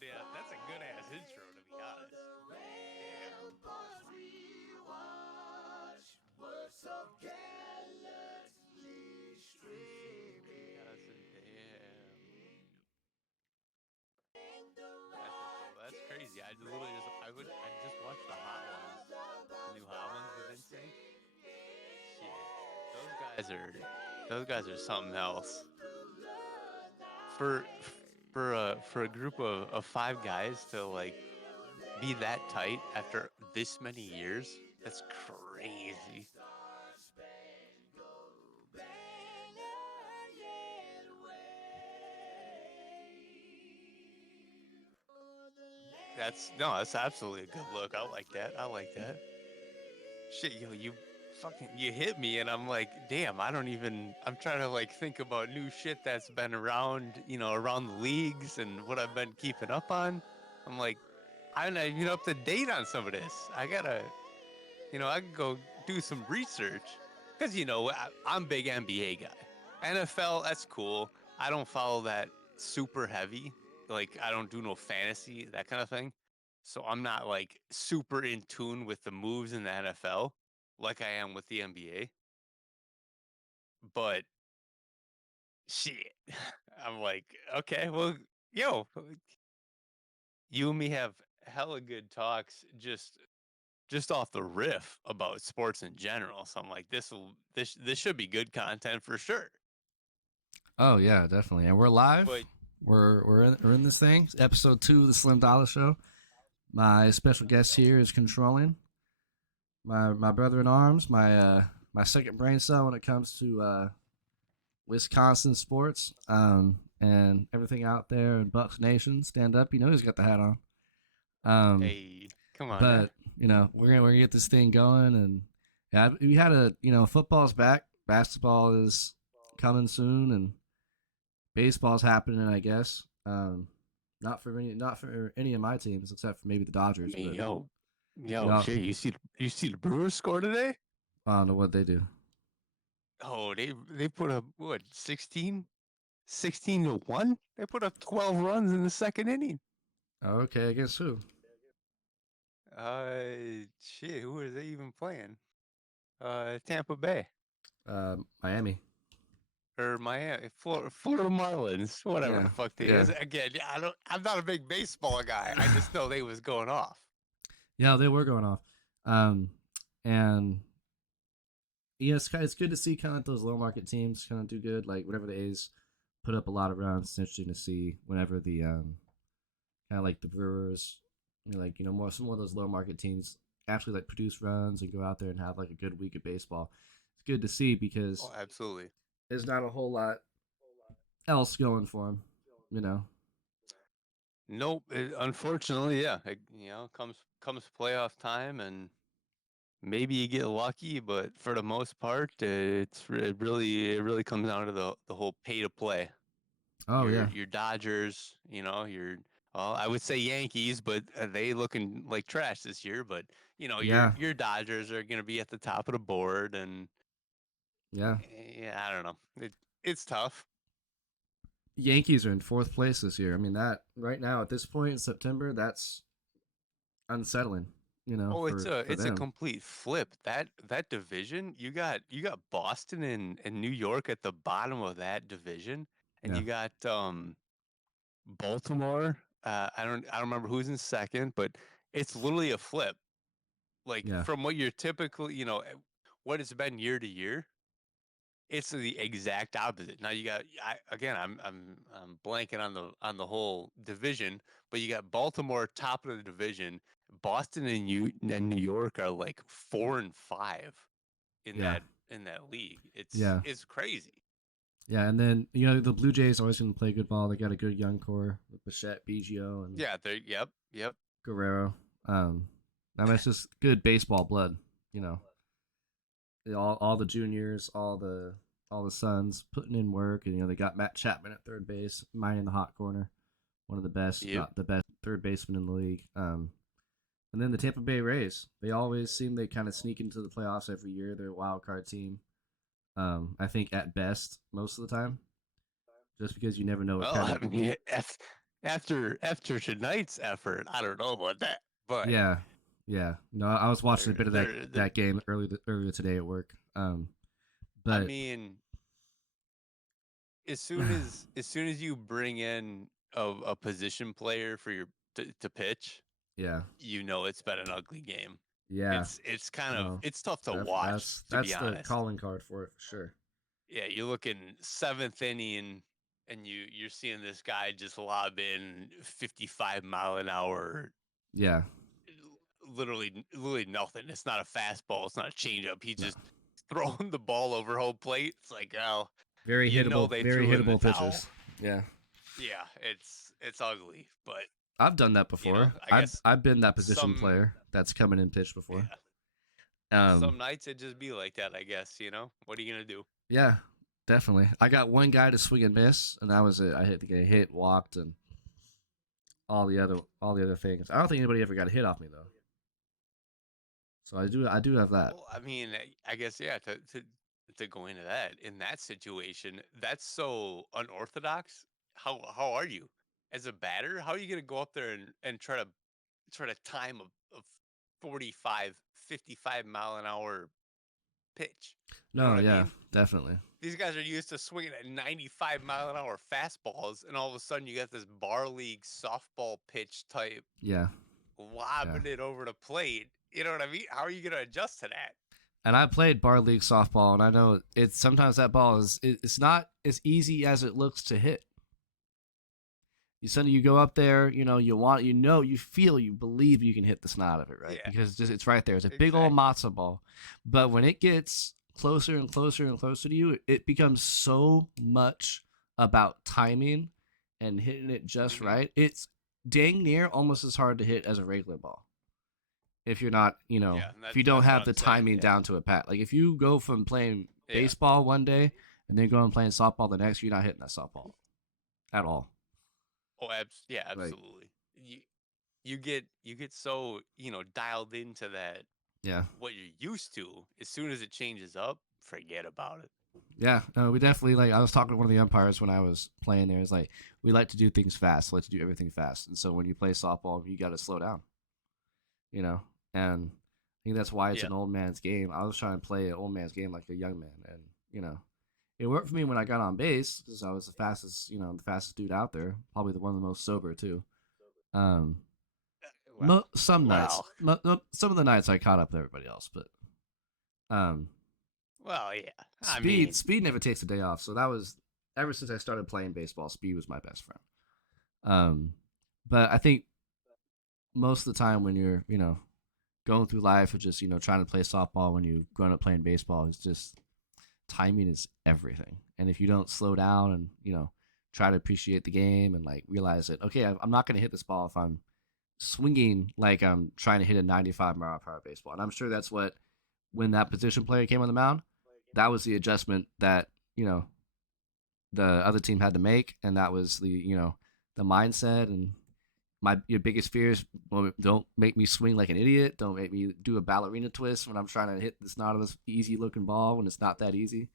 That's a good ass intro to be honest. Damn. Cousin, damn. That's crazy. I just watched the Hot Ones, the new Hot Ones with NSYNC. Shit, those guys are something else. For for a group of five guys to like be that tight after this many years, that's crazy. That's absolutely a good look. I like that. I like that. Shit, yo, you hit me, and I'm like, damn, I don't even. I'm trying to like think about new shit that's been around, around the leagues and what I've been keeping up on. I'm like, I'm not even up to date on some of this. I could go do some research because I'm a big NBA guy. NFL, that's cool. I don't follow that super heavy. Like I don't do no fantasy, that kind of thing. So I'm not like super in tune with the moves in the NFL like I am with the NBA. But shit, I'm like, okay, well, yo, you and me have hella good talks just off the riff about sports in general. So I'm like, this should be good content for sure. Oh yeah, definitely. And we're live. But We're in this thing. It's episode 2 of the Slim Dollar Show. My special guest yo, here is controlling my brother in arms, my second brain cell when it comes to Wisconsin sports, and everything out there in Bucks Nation. Stand up, you know he's got the hat on. Um, hey, come on now. but we're gonna get this thing going, and yeah, we had football's back, basketball is coming soon, and baseball's happening, I guess. Not for any of my teams except for maybe the I Dodgers, mean, but yo, y'all, shit, you see the Brewers score today? I don't know what they do. Oh, they put up what 16 to 1? They put up 12 runs in the second inning. Okay, I guess who? Shit, who are they even playing? Tampa Bay Miami. or Miami, Florida Marlins, whatever Yeah, the fuck they yeah, is. Again, yeah, I'm not a big baseball guy. I just know they was going off. yeah. They were going off, um, and yeah, it's good to see kind of those low market teams kind of do good. Like whenever the A's put up a lot of runs, it's interesting to see whenever the kind of like the Brewers, more some of those low market teams actually like produce runs and go out there and have like a good week of baseball. It's good to see because Oh, absolutely. there's not a whole lot else going for them, you know. Nope. Unfortunately, yeah. Comes playoff time, and maybe you get lucky, but for the most part, it really comes down to the whole pay to play. Oh Your yeah, your Dodgers, your well, I would say Yankees, but they looking like trash this year. But your yeah, your Dodgers are going to be at the top of the board, and yeah. yeah, I don't know. It's tough. Yankees are in fourth place this year. I mean that right now at this point in September, that's unsettling, Oh, it's for a for it's a them. complete flip. That division, you got Boston and New York at the bottom of that division, and Yeah, you got Baltimore. I don't remember who's in second, but it's literally a flip. Like yeah, from what you're typically, what it's been year to year, it's the exact opposite. Now you got again, I'm blanking on the whole division, but you got Baltimore top of the division. Boston and New York are like 4 and 5 in yeah, that league. It's yeah, it's crazy. yeah. And then the Blue Jays always going to play good ball. They got a good young core with Bichette, Biggio, and Yeah, they yep. Guerrero. I mean it's just good baseball blood. You know, all the juniors, all the sons putting in work, and they got Matt Chapman at third base, mine in the hot corner, one of the best, if Yep. not the best third baseman in the league. And then the Tampa Bay Rays, they always seem they kind of sneak into the playoffs every year. They're a wild card team. I think at best most of the time, just because you never know what Well, kind of I mean, after tonight's effort, I don't know about that, but Yeah, yeah. No, I was watching a they're bit of that they're. that game earlier today at work. I But mean, as soon as you bring in a position player for your to pitch, yeah, you know it's been an ugly game. yeah. It's kind of No, it's tough to watch, to be that's the honest. calling card for it for sure. Yeah, you're looking seventh inning, and you're seeing this guy just lob in 55-mile-an-hour, Yeah, literally nothing. It's not a fastball. It's not a changeup. He's no. just throwing the ball over home plate. It's like, oh, they Very threw in the hittable towel. pitches. Yeah, Yeah, it's ugly, but I've done that before. I guess I've been that position some player that's coming in pitch before. yeah, Um, some nights it just be like that. I guess. What are you gonna do? yeah, definitely. I got one guy to swing and miss, and that was it. I hit the guy, hit, walked, and all the other things. I don't think anybody ever got a hit off me though. So I do have that. Well, I mean, I guess yeah. To go into that in that situation, that's so unorthodox. How are you as a batter? How are you gonna go up there and try to time a 45, 55-mile-an-hour pitch? You know No, what I yeah, mean? definitely. These guys are used to swinging at 95-mile-an-hour fastballs, and all of a sudden you got this bar league softball pitch type Yeah, yeah. lobbing it over the plate. You know what I mean? How are you going to adjust to that? And I played bar league softball, and I know it's sometimes that ball it's not as easy as it looks to hit. You go up there, you feel, you believe you can hit the snot of it, right? Yeah, Because it's right there. It's a big old exactly. matzo ball, but when it gets closer and closer and closer to you, it becomes so much about timing and hitting it just Hmm. right. It's dang near almost as hard to hit as a regular ball if you're not, Yeah, and if you don't that's what have I'm the saying. timing Yeah, down to a pat. Like if you go from playing yeah. baseball one day and then go and playing softball the next, you're not hitting that softball at all. Oh, yeah, Like, absolutely. You get so dialed into that yeah. what you're used to. As soon as it changes up, forget about it. Yeah, no, we definitely like. I was talking to one of the umpires when I was playing there. It's like we like to do things fast, like to do everything fast, and so when you play softball, you got to slow down, you know. And I think that's why it's Yeah, an old man's game. I was trying to play an old man's game like a young man, and it worked for me when I got on base because I was the fastest dude out there, probably the one of the most sober too. Um, well, some nights, well, some of the nights I caught up with everybody else, but um, well. Yeah. I mean, speed never takes a day off. So that was ever since I started playing baseball. Speed was my best friend. Um, but I think most of the time when you're going through life or just trying to play softball when you've grown up playing baseball, it's just timing is everything. And if you don't slow down and try to appreciate the game and like realize that okay, I'm not going to hit this ball if I'm swinging like I'm trying to hit a 95 mile per hour baseball. And I'm sure that's what when that position player came on the mound, that was the adjustment that the other team had to make, and that was the mindset and my your biggest fears. Well, don't make me swing like an idiot. Don't make me do a ballerina twist when I'm trying to hit this not this easy looking ball when it's not that easy.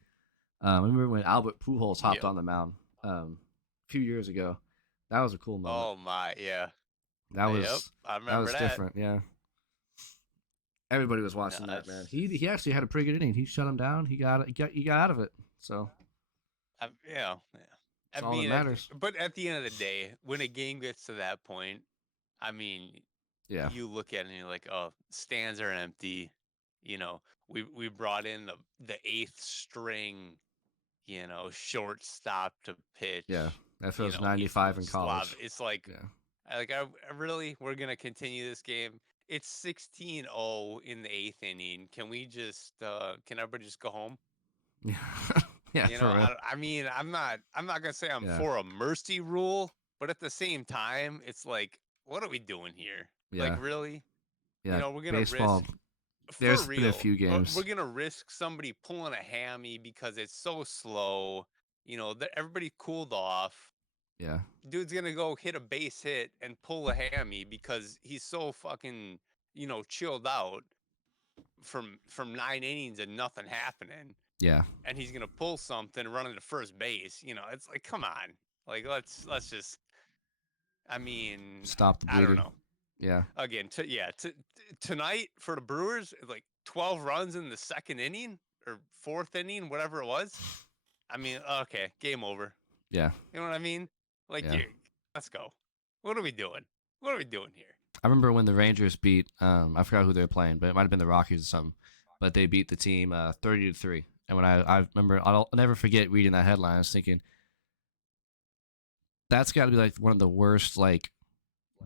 I remember when Albert Pujols hopped yep. on the mound a few years ago. That was a cool moment. Oh my, yeah. That Yep, was I remember that. different. Yeah, everybody was No, watching that man. that's He actually had a pretty good inning. He shut him down. He got out of it. So yeah. I that's all that mean, matters. but at the end of the day, when a game gets to that point, I mean, Yeah, you look at it and you're like, oh, stands are empty. You know, we brought in the eighth string, shortstop to yeah. pitch. That feels He's 95 in Slav. college. It's like, Yeah. I really, we're gonna continue this game. It's 16-0 in the eighth inning. Can we just, can everybody just go home? Yeah. Yeah, for real. I mean, I'm not gonna say I'm Yeah. for a mercy rule, but at the same time, it's like, what are we doing here? Like, Yeah. really? Yeah. We're gonna Baseball, risk for there's been a real. few We're games. gonna risk somebody pulling a hammy because it's so slow. That everybody cooled off. Yeah. Dude's gonna go hit a base hit and pull a hammy because he's so fucking chilled out from 9 innings and nothing happening, Yeah. and he's gonna pull something running to first base. It's like, come on, like let's just I mean, Stop the I don't bleeding. know. Yeah. Again, tonight for the Brewers, like 12 runs in the second inning or fourth inning, whatever it was. I mean, okay, game over. Yeah. You know what I mean? Like, Yeah. let's go. What are we doing? What are we doing here? I remember when the Rangers beat I forgot who they were playing, but it might have been the Rockies or something. But they beat the team 30-3. And when I remember, I'll never forget reading that headline. I was thinking that's got to be like one of the worst like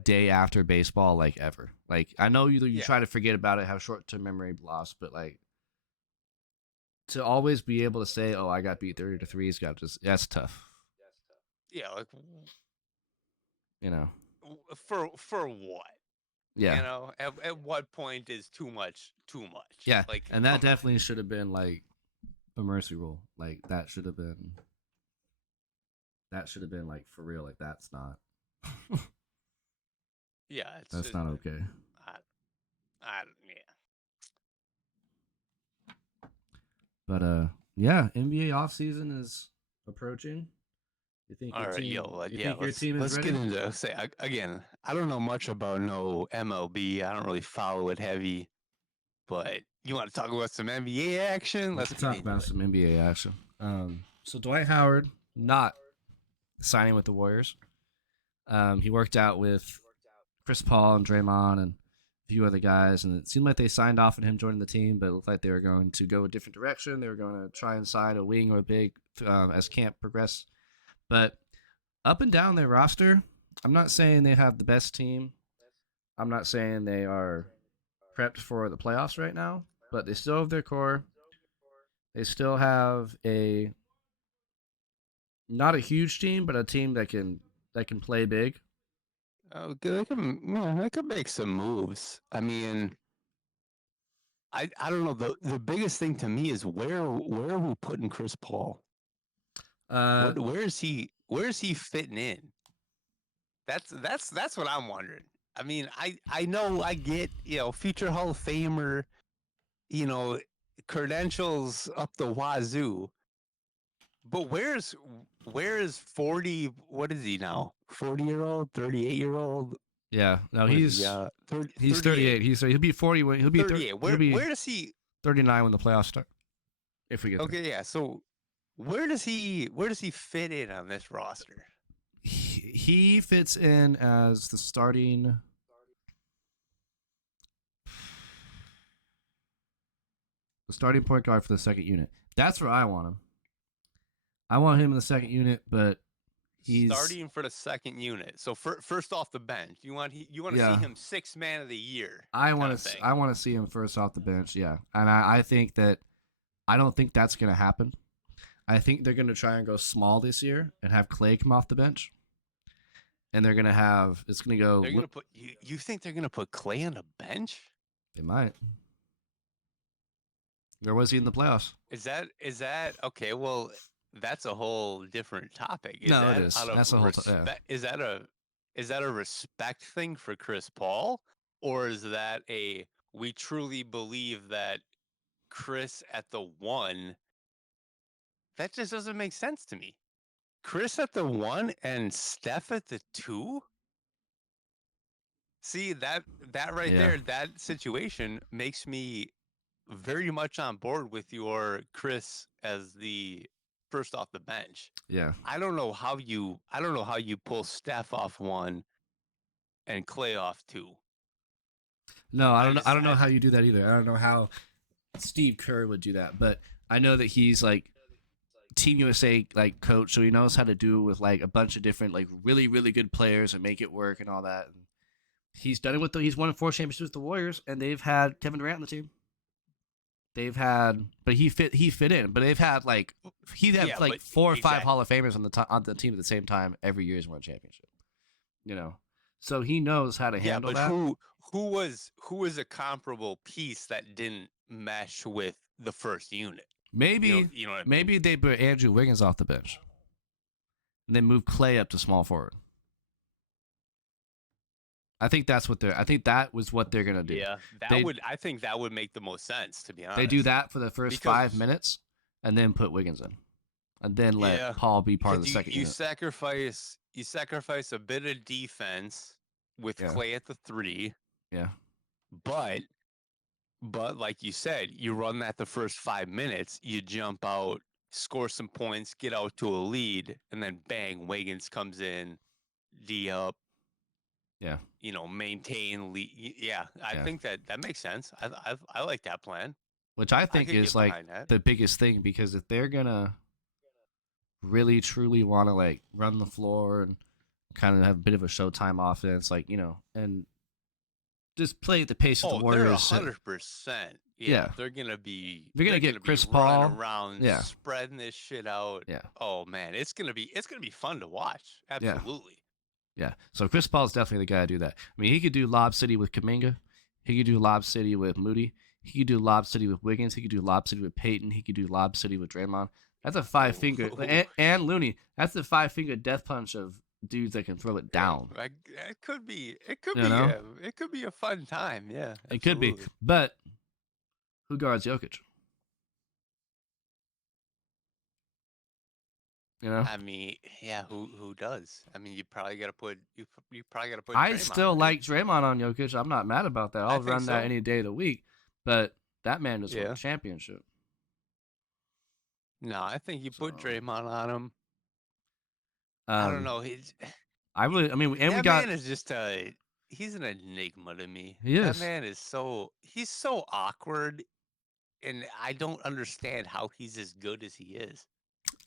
day after baseball like ever. Like I know you Yeah, try to forget about it, have short term memory loss, but like to always be able to say, "Oh, I got beat 30-3," is got just that's tough. yeah. Like, You know. for what? Yeah. At what point is too much too much? Yeah, Like, and that come on. definitely should have been like a mercy rule. Like that should have been like for real. Like that's not Yeah, that's not okay. I, yeah. But yeah, NBA offseason is approaching. You think your All right, team? You yeah. think your team is Let's get ready? into again. I don't know much about no MLB. I don't really follow it heavy, but you want to talk about some NBA action? We Let's can get talk into about it. some NBA action. So Dwight Howard not signing with the Warriors. He worked out with Chris Paul and Draymond and a few other guys, and it seemed like they signed off on him joining the team, but it looked like they were going to go a different direction. They were going to try and sign a wing or a big as camp progressed. But up and down their roster, I'm not saying they have the best team. I'm not saying they are prepped for the playoffs right now, but they still have their core. They still have a not a huge team, but a team that can play big. Oh, I could make some moves. I mean, I don't know. The biggest thing to me is where are we putting Chris Paul? Uh, Where is he fitting in? That's what I'm wondering. I mean, I know I get future Hall of Famer, you know credentials up the wazoo, but where is 40? What is he now? 40-year old, 38-year old. yeah, no, What is he? 30, he's 38. 38. He'll be 40 when 38. he'll be Where does he? 39 when the playoffs start. If we get there. Okay, yeah. So where does he fit in on this roster? He fits in as the starting point guard for the second unit. That's where I want him. I want him in the second unit, but he's Starting for the second unit. So first off the bench, you want to see yeah. him sixth man of the year I kind want of to thing. I want to see him first off the bench, yeah. And I think that I don't think that's going to happen. I think they're going to try and go small this year and have Clay come off the bench. And they're going to have it's going to go They're gonna put you think they're gonna put Clay on the bench? They might. Where was he in the playoffs? Is that okay? Well, that's a whole different topic. Is No, it that is. out of That's the whole yeah. respect? Is that a respect thing for Chris Paul, or is that a we truly believe that Chris at the one? That just doesn't make sense to me. Chris at the one and Steph at the two. See that right Yeah. there, that situation makes me very much on board with your Chris as the first off the bench. Yeah. I don't know how you pull Steph off one and Clay off two. No, I I don't know. just I don't know how you do that either. I don't know how Steve Kerr would do that, but I know that he's like Team USA like coach, so he knows how to do with like a bunch of different like really really good players and make it work and all that. And he's done it with he's won 4 championships with the Warriors, and they've had Kevin Durant on the team. They've had, but he fit in. But they've had like he had like 4 or 5 Hall of Famers on the team at the same time every year he's won a championship. You know, so he knows how to handle but that. who was a comparable piece that didn't mesh with the first unit? Maybe You know what I mean? maybe they put Andrew Wiggins off the bench, and then move Clay up to small forward. I think that's what they're. I think that was what they're gonna do. Yeah, I think that would make the most sense, to be honest. They do that for the first Because 5 minutes, and then put Wiggins in. and then let Yeah, Paul be part of because the you second unit. you sacrifice a bit of defense with Yeah, Clay at the 3, yeah, but like you said, you run that the first 5 minutes, you jump out, score some points, get out to a lead, and then bang, Wiggins comes in, D up, yeah, maintain lead. Yeah, I yeah. think that makes sense. I like that plan. Which I I think could is get like behind that. the biggest thing, because if they're gonna really truly want to like run the floor and kind of have a bit of a Showtime offense, like and just play at the pace of the Oh, they're Warriors. 100%. Yeah, Yeah, they're gonna be if you're gonna they're get gonna be Chris running Paul, around, yeah, spreading this shit out. yeah, Oh man, it's gonna be fun to watch. yeah, Absolutely. yeah. So Chris Paul is definitely the guy to do that. I mean, he could do Lob City with Kaminga. He could do Lob City with Moody. He could do Lob City with Wiggins. He could do Lob City with Peyton. He could do Lob City with Draymond. That's a five finger Ooh. and Looney. That's the 5 finger death punch of dudes that can throw it Yeah, down. it could be. It could You be. know, It could be a fun time. Yeah, it could be. absolutely. But who guards Jokic? You know, I mean, yeah. Who does? I mean, you probably got to put I Draymond, still right? like Draymond on Jokic. I'm not mad about that. I I'll think run that so. any day of the week. But that man just won a Yeah. championship. No, I think you put So, Draymond on him. I don't um, know. I mean, and we That got man is just a he's an enigma to me. he That is. man is he's so awkward, and I don't understand how he's as good as he is.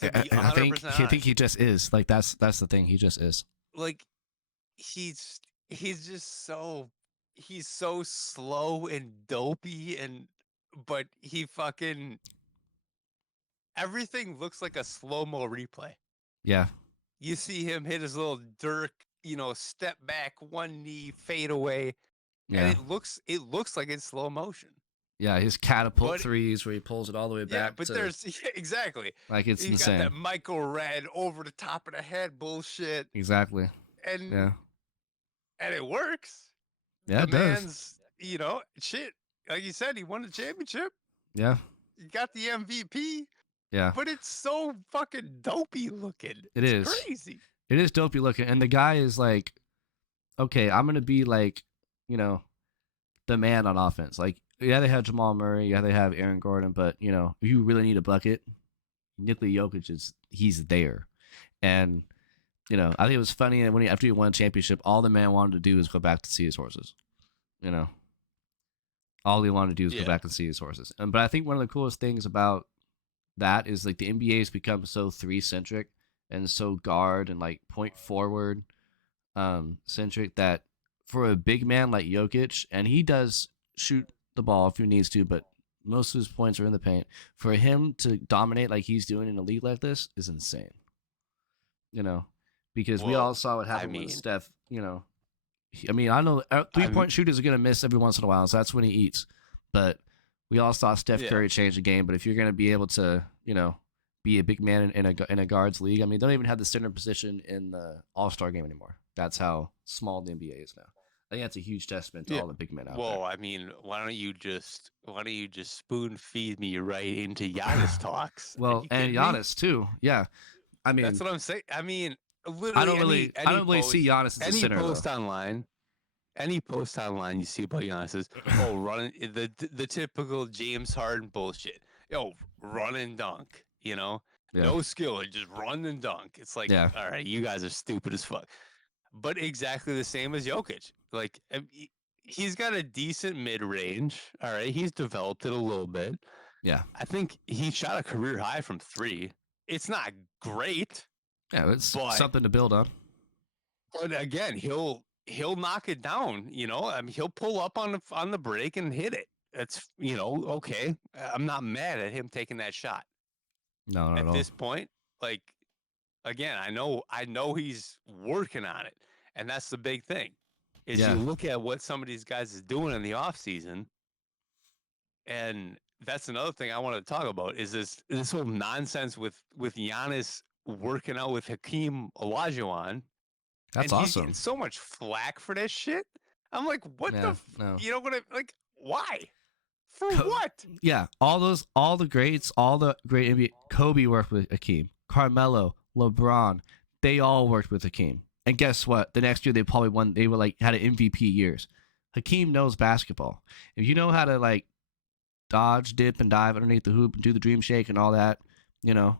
To be I think 100% I think honest, he just is. Like that's the thing. He just is. like he's just he's so slow and dopey, but he fucking everything looks like a slow-mo replay. Yeah, You see him hit his little Dirk, step back, one knee, fade away, and yeah, it looks like it's slow motion. yeah. His catapult But threes where he pulls it all the way yeah, back but to there's yeah, exactly. like it's He's got that insane. Michael Red over the top of the head bullshit, Exactly. and Yeah. and it works. Yeah, The it does. man's, shit. Like you said, he won the championship. Yeah. He got the MVP, Yeah. but it's so fucking dopey looking. It It's is. crazy. It is dopey looking, and the guy is like, okay, I'm gonna be like, you know, the man on offense. Like, yeah, they have Jamal Murray, yeah, they have Aaron Gordon, but if you really need a bucket, Nikola Jokic he's there. And I think it was funny that after he won a championship, all the man wanted to do was go back to see his horses. You know, all he wanted to do is go Yeah. back and see his horses. But I think one of the coolest things about that is like the NBA has become so 3 centric and so guard and like point forward centric that for a big man like Jokic, and he does shoot the ball if he needs to, but most of his points are in the paint. For him to dominate like he's doing in a league like this is insane. Because we all Well, saw what I happened when mean, Steph. I mean, I know I'm 3-point shooters are gonna miss every once in a while, so that's when he eats. But we all saw Steph yeah. Curry change the game. But if you're gonna be able to, be a big man in a guards league, I mean, they don't even have the center position in the All Star game anymore. That's how small the NBA is now. I think that's a huge testament to Yeah. all the big men out Well, I mean, why don't you just spoon feed me right into Giannis talks? Are well, you and kidding me? Giannis too. Yeah, I That's mean, what I'm saying. I mean, I literally don't really, I don't really see Giannis as a center though. Any post online you see about Giannis is, oh, running the typical James Harden bullshit. Yo, run and dunk. Yeah, No skill, just run and dunk. It's like, yeah, all right, you guys are stupid as fuck. But exactly the same as Jokic. Like, he's got a decent mid range. All right, he's developed it a little bit. yeah, I think he shot a career high from 3. It's not great, yeah. It's but something to build on. again, he'll knock it down. I mean, he'll pull up on the break and hit it. That's okay. I'm not mad at him taking that shot No, not at at all. this point. Like, again, I know he's working on it, and that's the big thing. Is you Yeah, look at what some of these guys is doing in the off season, and that's another thing I want to talk about is this whole nonsense with Giannis working out with Hakeem Olajuwon, that's and he's getting awesome. so much flack for this shit. I'm like, what Yeah, the? no. You know what? Like, why? For what? Yeah, all the greats, all the great NBA. Kobe worked with Akeem. Carmelo, LeBron, they all worked with Hakeem. And guess what? The next year they probably won. They were like had an MVP years. Hakeem knows basketball. If you know how to like dodge, dip, and dive underneath the hoop and do the dream shake and all that, you know,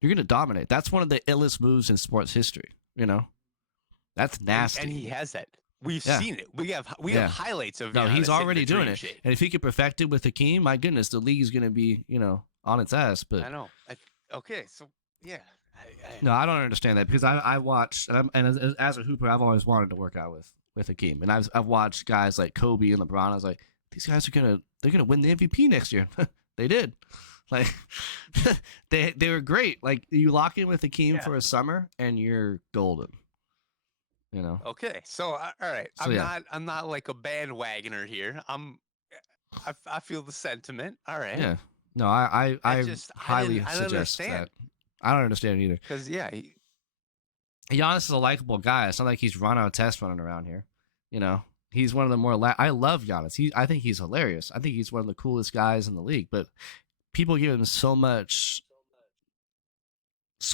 you're gonna dominate. That's one of the illest moves in sports history. You know, that's nasty. And he has that. We've Yeah. seen it. We have Yeah. highlights of No, Giannis he's hitting already the doing dream it. shake. And if he could perfect it with Hakeem, my goodness, the league is gonna be, you know, on its ass. But I know. Okay, so yeah, no, I don't understand that because I watched and as a hooper, I've always wanted to work out with Hakeem, and I've watched guys like Kobe and LeBron. I was like, these guys they're gonna win the MVP next year. They did. Like they were great. Like you lock in with Hakeem for a summer and you're golden. You know. Okay, so all right, So, yeah. I'm not like a bandwagoner here. I feel the sentiment. All right. Yeah. No, I just highly I didn't suggest understand that. I don't understand it either. because yeah, Giannis is a likable guy. It's not like he's run out test running around here. You know, he's one of the more. I love Giannis. I think he's hilarious. I think he's one of the coolest guys in the league. But people give him so much,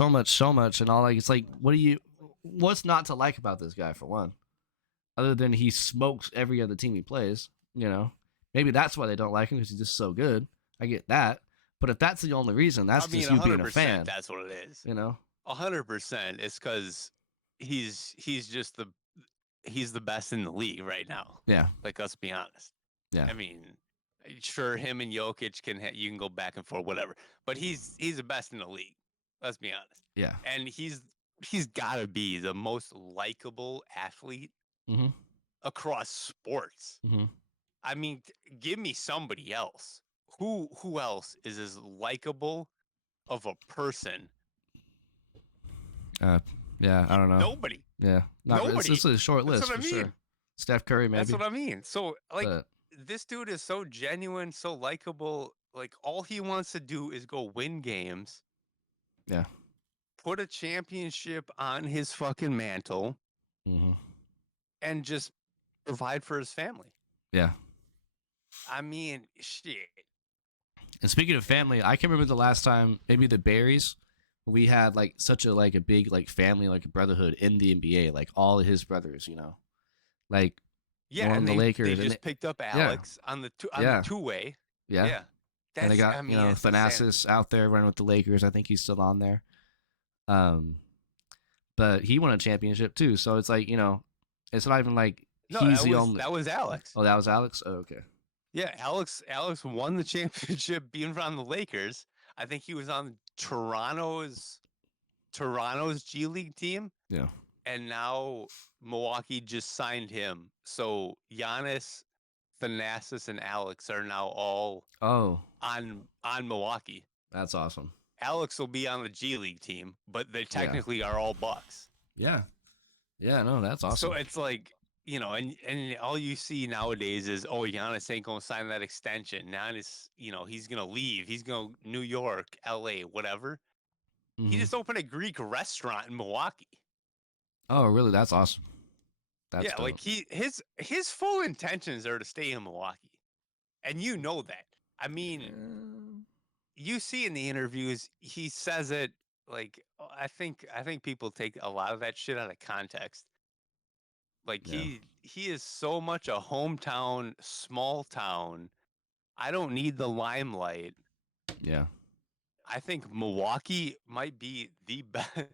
and all. Like it's like, what's not to like about this guy for one? Other than he smokes every other team he plays. You know, maybe that's why they don't like him because he's just so good. I get that. But if that's the only reason, that's just you being a fan. That's what it is. You know, 100%. It's because he's just he's the best in the league right now. Yeah. Like, let's be honest. Yeah. I mean, sure, him and Jokic you can go back and forth, whatever. But he's the best in the league. Let's be honest. Yeah. And he's got to be the most likable athlete across sports. I mean, give me somebody else. Who else is as likable of a person? Yeah, I don't know. Nobody. Yeah, nobody. It's a short list for sure. Steph Curry, maybe. That's what I mean. So, like, this dude is so genuine, so likable. Like, all he wants to do is go win games. Yeah. Put a championship on his fucking mantle. And just provide for his family. Yeah. I mean, shit. And speaking of family, I can remember the last time, maybe the Berries, we had like such a big like family, like brotherhood in the NBA, like all of his brothers, you know, like and the Lakers. They just picked up Alex on the two-way. Yeah. And they got Thanasis out there running with the Lakers. I think he's still on there. But he won a championship too, so it's like, you know, it's not even like he's the only. That was Alex. Oh, that was Alex. Oh, okay. Yeah, Alex won the championship being from the Lakers. I think he was on Toronto's G League team. Yeah. And now Milwaukee just signed him. So Giannis, Thanasis, and Alex are now all on Milwaukee. That's awesome. Alex will be on the G League team, but they technically are all Bucks. Yeah. Yeah, no, that's awesome. So it's like, you know, and all you see nowadays is, Giannis ain't going to sign that extension. Giannis, you know, he's going to leave. He's going to New York, LA, whatever. He just opened a Greek restaurant in Milwaukee. Oh, really? That's awesome. That's dope. Like his full intentions are to stay in Milwaukee. And you know that. I mean, you see in the interviews, he says it like, I think people take a lot of that shit out of context. Like he is so much a hometown, small town. I don't need the limelight. Yeah. I think Milwaukee might be the best.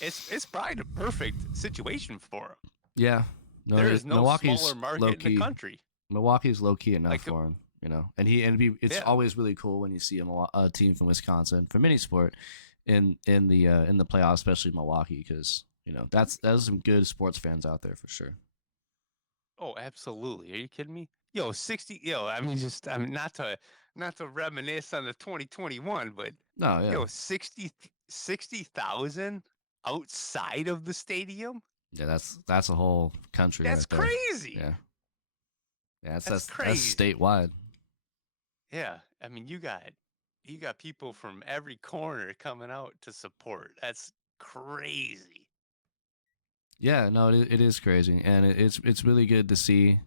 It's probably the perfect situation for him. Yeah. No, there is no Milwaukee's smaller market in the country. Milwaukee's low key enough for him, you know. And it's always really cool when you see a team from Wisconsin from any sport in the playoffs, especially Milwaukee, because you know that's some good sports fans out there for sure. Oh, absolutely. Are you kidding me? I mean, not to reminisce on the 2021, but no, yeah. 60,000 outside of the stadium. Yeah, that's a whole country. That's right there. Crazy. Yeah. Yeah, that's crazy. That's statewide. Yeah, I mean, you got people from every corner coming out to support. That's crazy. Yeah, no, it is crazy, and it's really good to see.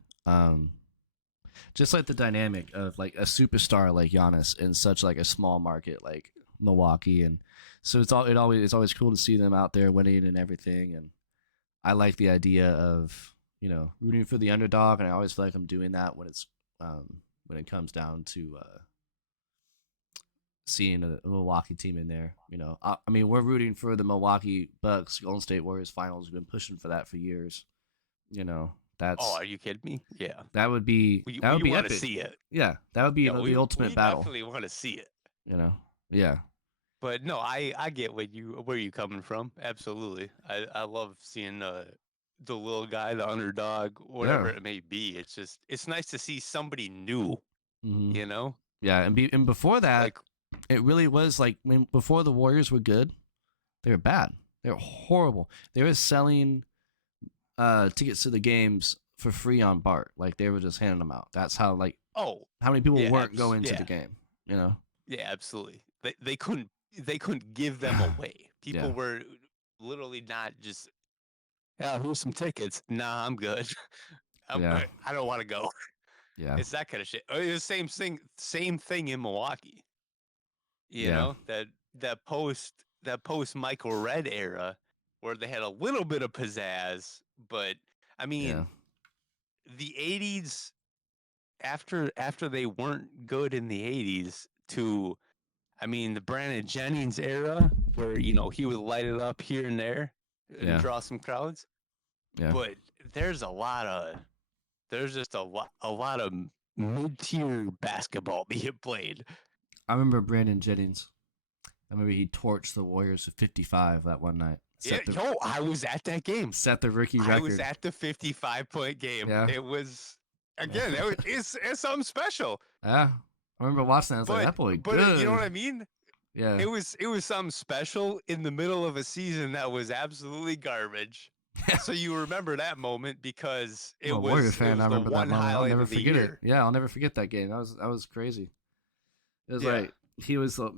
Just like the dynamic of like a superstar like Giannis in such like a small market like Milwaukee, and so it's always cool to see them out there winning and everything. And I like the idea of rooting for the underdog, and I always feel like I'm doing that when it comes down to seeing a Milwaukee team in there. I mean, we're rooting for the Milwaukee Bucks Golden State Warriors finals. We've been pushing for that for years. Oh, That's are you kidding me? Yeah. that would be We want to epic. see it. Yeah, that would be Yeah, the ultimate we battle. definitely want to see it. Yeah, But no, I get where you coming from. Absolutely. I love seeing the little guy, the underdog, whatever yeah, it may be. It's nice to see somebody new, hmm you know? yeah. And before that, Like, it really was like before the Warriors were good, they were bad. They were horrible. They were selling tickets to the games for free on BART. Like they were just handing them out. That's how oh, how many people yeah, weren't going to yeah. the game. You know? Yeah, absolutely. They couldn't give them away. Yeah, People were literally not just, yeah, here's some tickets. Nah, I'm good. yeah, I don't want to go. yeah, It's that kind of shit. It was same thing in Milwaukee. You yeah, know, that post Michael Red era where they had a little bit of pizzazz, but I yeah, mean, the 80s after they weren't good in the 80s to I mean, the Brandon Jennings era where, he would light it up here and there and yeah, draw some crowds, yeah. but there's just a lot of mid-tier basketball being played. I remember Brandon Jennings. I remember he torched the Warriors to 55 that one night. Yeah, I was at that game. Set the rookie I was record. at the 55-point game. Yeah. It was again, it's something special. Yeah. I remember watching that. I was like, that boy good. You know what I mean? Yeah. It was something special in the middle of a season that was absolutely garbage. So you remember that moment because I'm a Warrior it fan. was I the remember that one moment. I'll highlight never of the forget it. year. Yeah, I'll never forget that game. That was crazy. It was Yeah. like he was the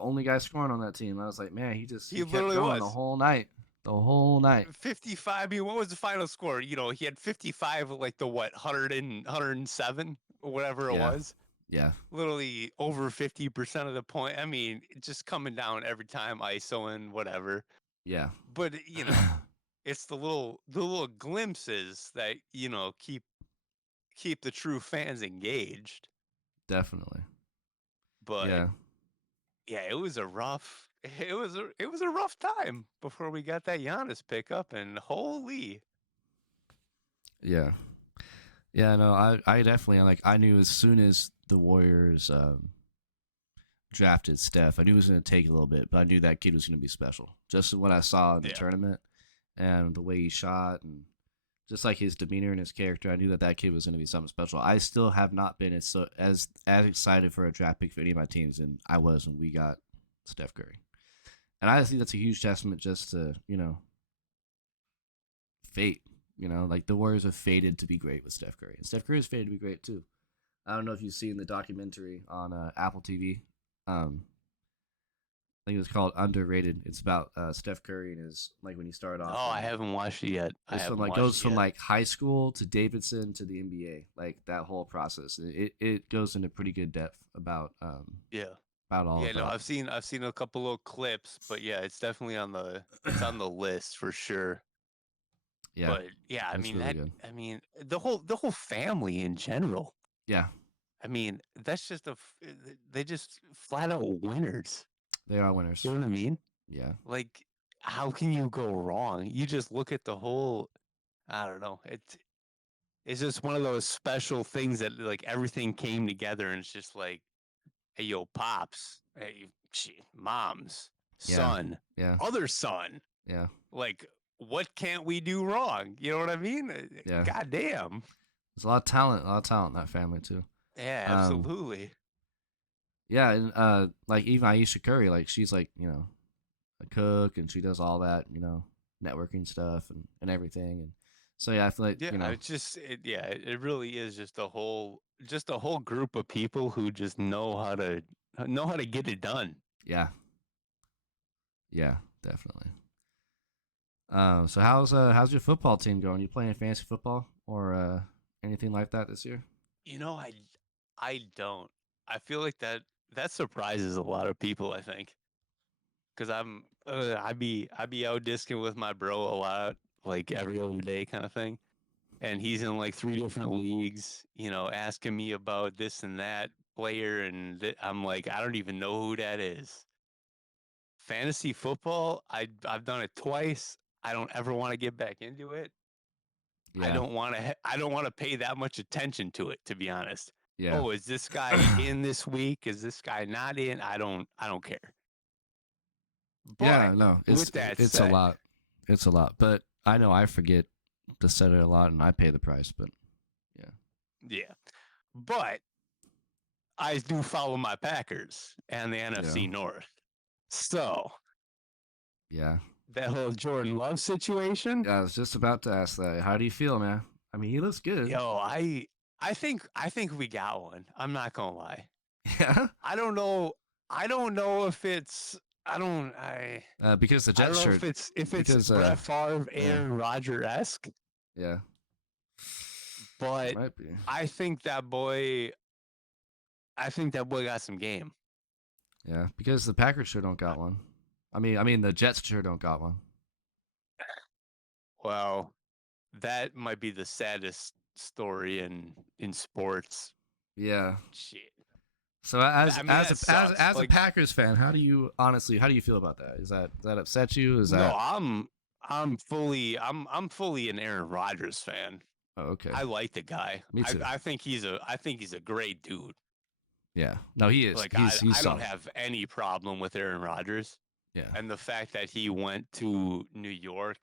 only guy scoring on that team. I was like, man, he kept literally going was. the whole night. The whole night. 55. I mean, what was the final score? He had 55, like the 107 or whatever it was. Yeah. Literally over 50% of the point. I mean, just coming down every time, ISOing, whatever. Yeah. But it's the little glimpses that keep the true fans engaged. Definitely. But yeah, it was a rough time before we got that Giannis pickup, and holy. Yeah. Yeah, no, I definitely I knew as soon as the Warriors drafted Steph, I knew it was going to take a little bit, but I knew that kid was going to be special. Just what I saw in the tournament and the way he shot and just like his demeanor and his character, I knew that kid was going to be something special. I still have not been as excited for a draft pick for any of my teams than I was when we got Steph Curry. And I think that's a huge testament just to, fate. Like the Warriors have faded to be great with Steph Curry. And Steph Curry has faded to be great too. I don't know if you've seen the documentary on Apple TV. I think it was called Underrated. It's about Steph Curry and his when he started off. Oh, I haven't watched it yet. Goes from high school to Davidson to the NBA, like that whole process. It goes into pretty good depth about about all. Yeah, of no, that. I've seen a couple little clips, but yeah, it's definitely on the list for sure. Yeah, but yeah, I mean really good. I mean the whole family in general. Yeah, I mean that's just they just flat out winners. They are winners. You know what I mean? Yeah. Like, how can you go wrong? You just look at the whole. I don't know. It's just one of those special things that like everything came together, and it's just like, hey, yo, pops, hey, moms, son, other son. Yeah. Like, what can't we do wrong? You know what I mean? Yeah. God damn. There's a lot of talent in that family too. Yeah, absolutely. Yeah, and like even Aisha Curry, like she's like, a cook and she does all that, networking stuff and everything. And so yeah, I feel like it really is just a whole group of people who just know how to get it done. Yeah. Yeah, definitely. So how's your football team going? You playing fantasy football or anything like that this year? I don't. I feel like that surprises a lot of people, I think, because I be out disking with my bro a lot, like every other day kind of thing, and he's in like three different leagues, asking me about this and that player, and I'm like, I don't even know who that is. Fantasy football, I've done it twice. I don't ever want to get back into it. I Yeah, don't want to. I don't want to pay that much attention to it, to be honest. yeah, Oh, is this guy in this week? Is this guy not in? I don't. I don't care. yeah. But No, with that it's a said, lot. It's a lot, but I know I forget to set it a lot, and I pay the price. But yeah, yeah. But I do follow my Packers and the yeah, NFC North. So yeah. that whole Jordan Love situation, Yeah, I was just about to ask that. How do you feel, man? I mean, he looks good. yo, I think we got one. I'm not gonna lie. Yeah, I don't know. I don't know if it's. I don't. I. because the I don't Jets know shirt. if it's Because Brett Favre, yeah, Aaron Rodgers esque, yeah, but might be. I think that boy. I think that boy got some game. Yeah, because the Packers sure don't got one. I mean the Jets sure don't got one. Well, that might be the saddest story in sports. Yeah. Shit. So as I mean, as that a as sucks. as a Like, Packers fan, how do you feel about that? Is that upset you? Is no, that I'm fully an Aaron Rodgers fan. oh, okay? I like the guy. Me I too. I think he's a great dude. Yeah. No, he is. Like He's I don't solid. have any problem with Aaron Rodgers. Yeah. And the fact that he went to New York,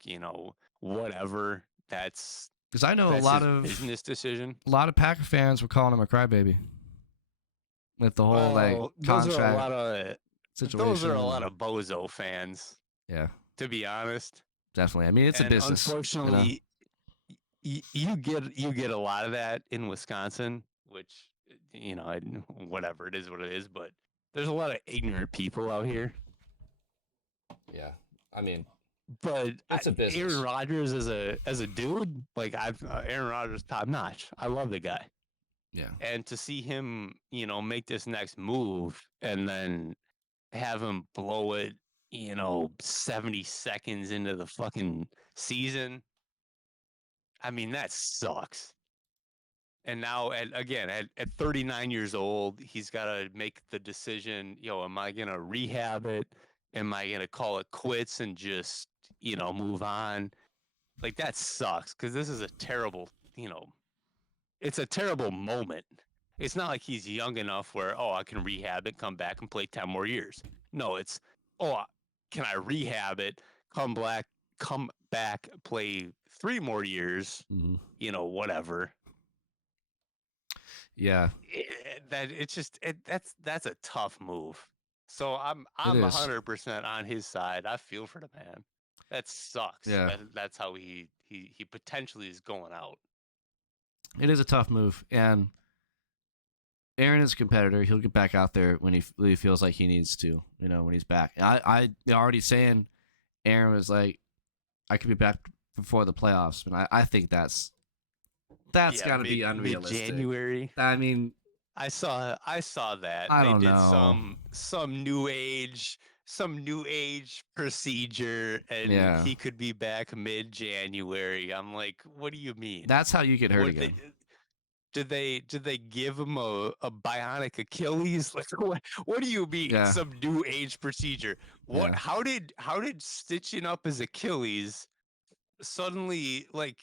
whatever, Because I know that's his business decision. a lot of Packer fans were calling him a crybaby with the whole like Well, contract those are a situation. lot of bozo fans, Yeah, to be honest. definitely. I mean, it's a And business, you know. unfortunately, you get a lot of that in Wisconsin, which whatever, it is what it is. But there's a lot of ignorant people out here. Yeah. I mean, But it's a Aaron business. Rodgers as a dude, like Aaron Rodgers top notch. I love the guy, Yeah. and to see him, make this next move and then have him blow it, 70 seconds into the fucking season. I mean, that sucks. And now, at 39 years old, he's got to make the decision. Am I gonna rehab it? Am I gonna call it quits and just move on? Like, that sucks because this is a terrible, it's a terrible moment. It's not like he's young enough where, oh, I can rehab it, come back and play 10 more years. No, it's, oh, can I rehab it, come back, play 3 more years, Mm-hmm. whatever. Yeah, That's a tough move. So I'm it I'm is. 100% on his side. I feel for the man. That sucks. Yeah, That's how he potentially is going out. it is a tough move, and Aaron is a competitor. He'll get back out there when he really feels like he needs to. You know, when he's back. I already saying Aaron was like, I could be back before the playoffs, and I think that's Yeah, got to be mid unrealistic. January. I mean, I saw that I they don't did know. some new age procedure, and Yeah, he could be back mid January. I'm like, what do you mean? that's how you get hurt What they again. did they give him a bionic Achilles? Like, what do you mean? Yeah, Some new age procedure? What? yeah, How did stitching up his Achilles suddenly, like,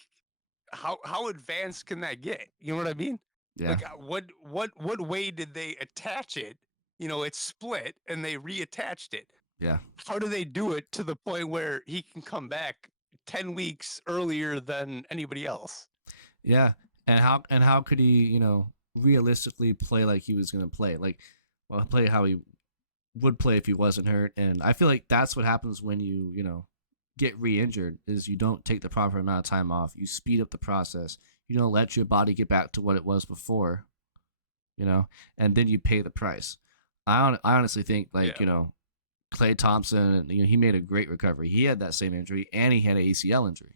how advanced can that get? You know what I mean? yeah, Like, what way did they attach it? It's split and they reattached it. yeah, How do they do it to the point where he can come back 10 weeks earlier than anybody else? yeah. And how could he, realistically play like he was gonna play? Like, well, play how he would play if he wasn't hurt. And I feel like that's what happens when you get re-injured is you don't take the proper amount of time off. You speed up the process. You don't let your body get back to what it was before, and then you pay the price. I honestly think like, Yeah. Clay Thompson, he made a great recovery. He had that same injury and he had an ACL injury.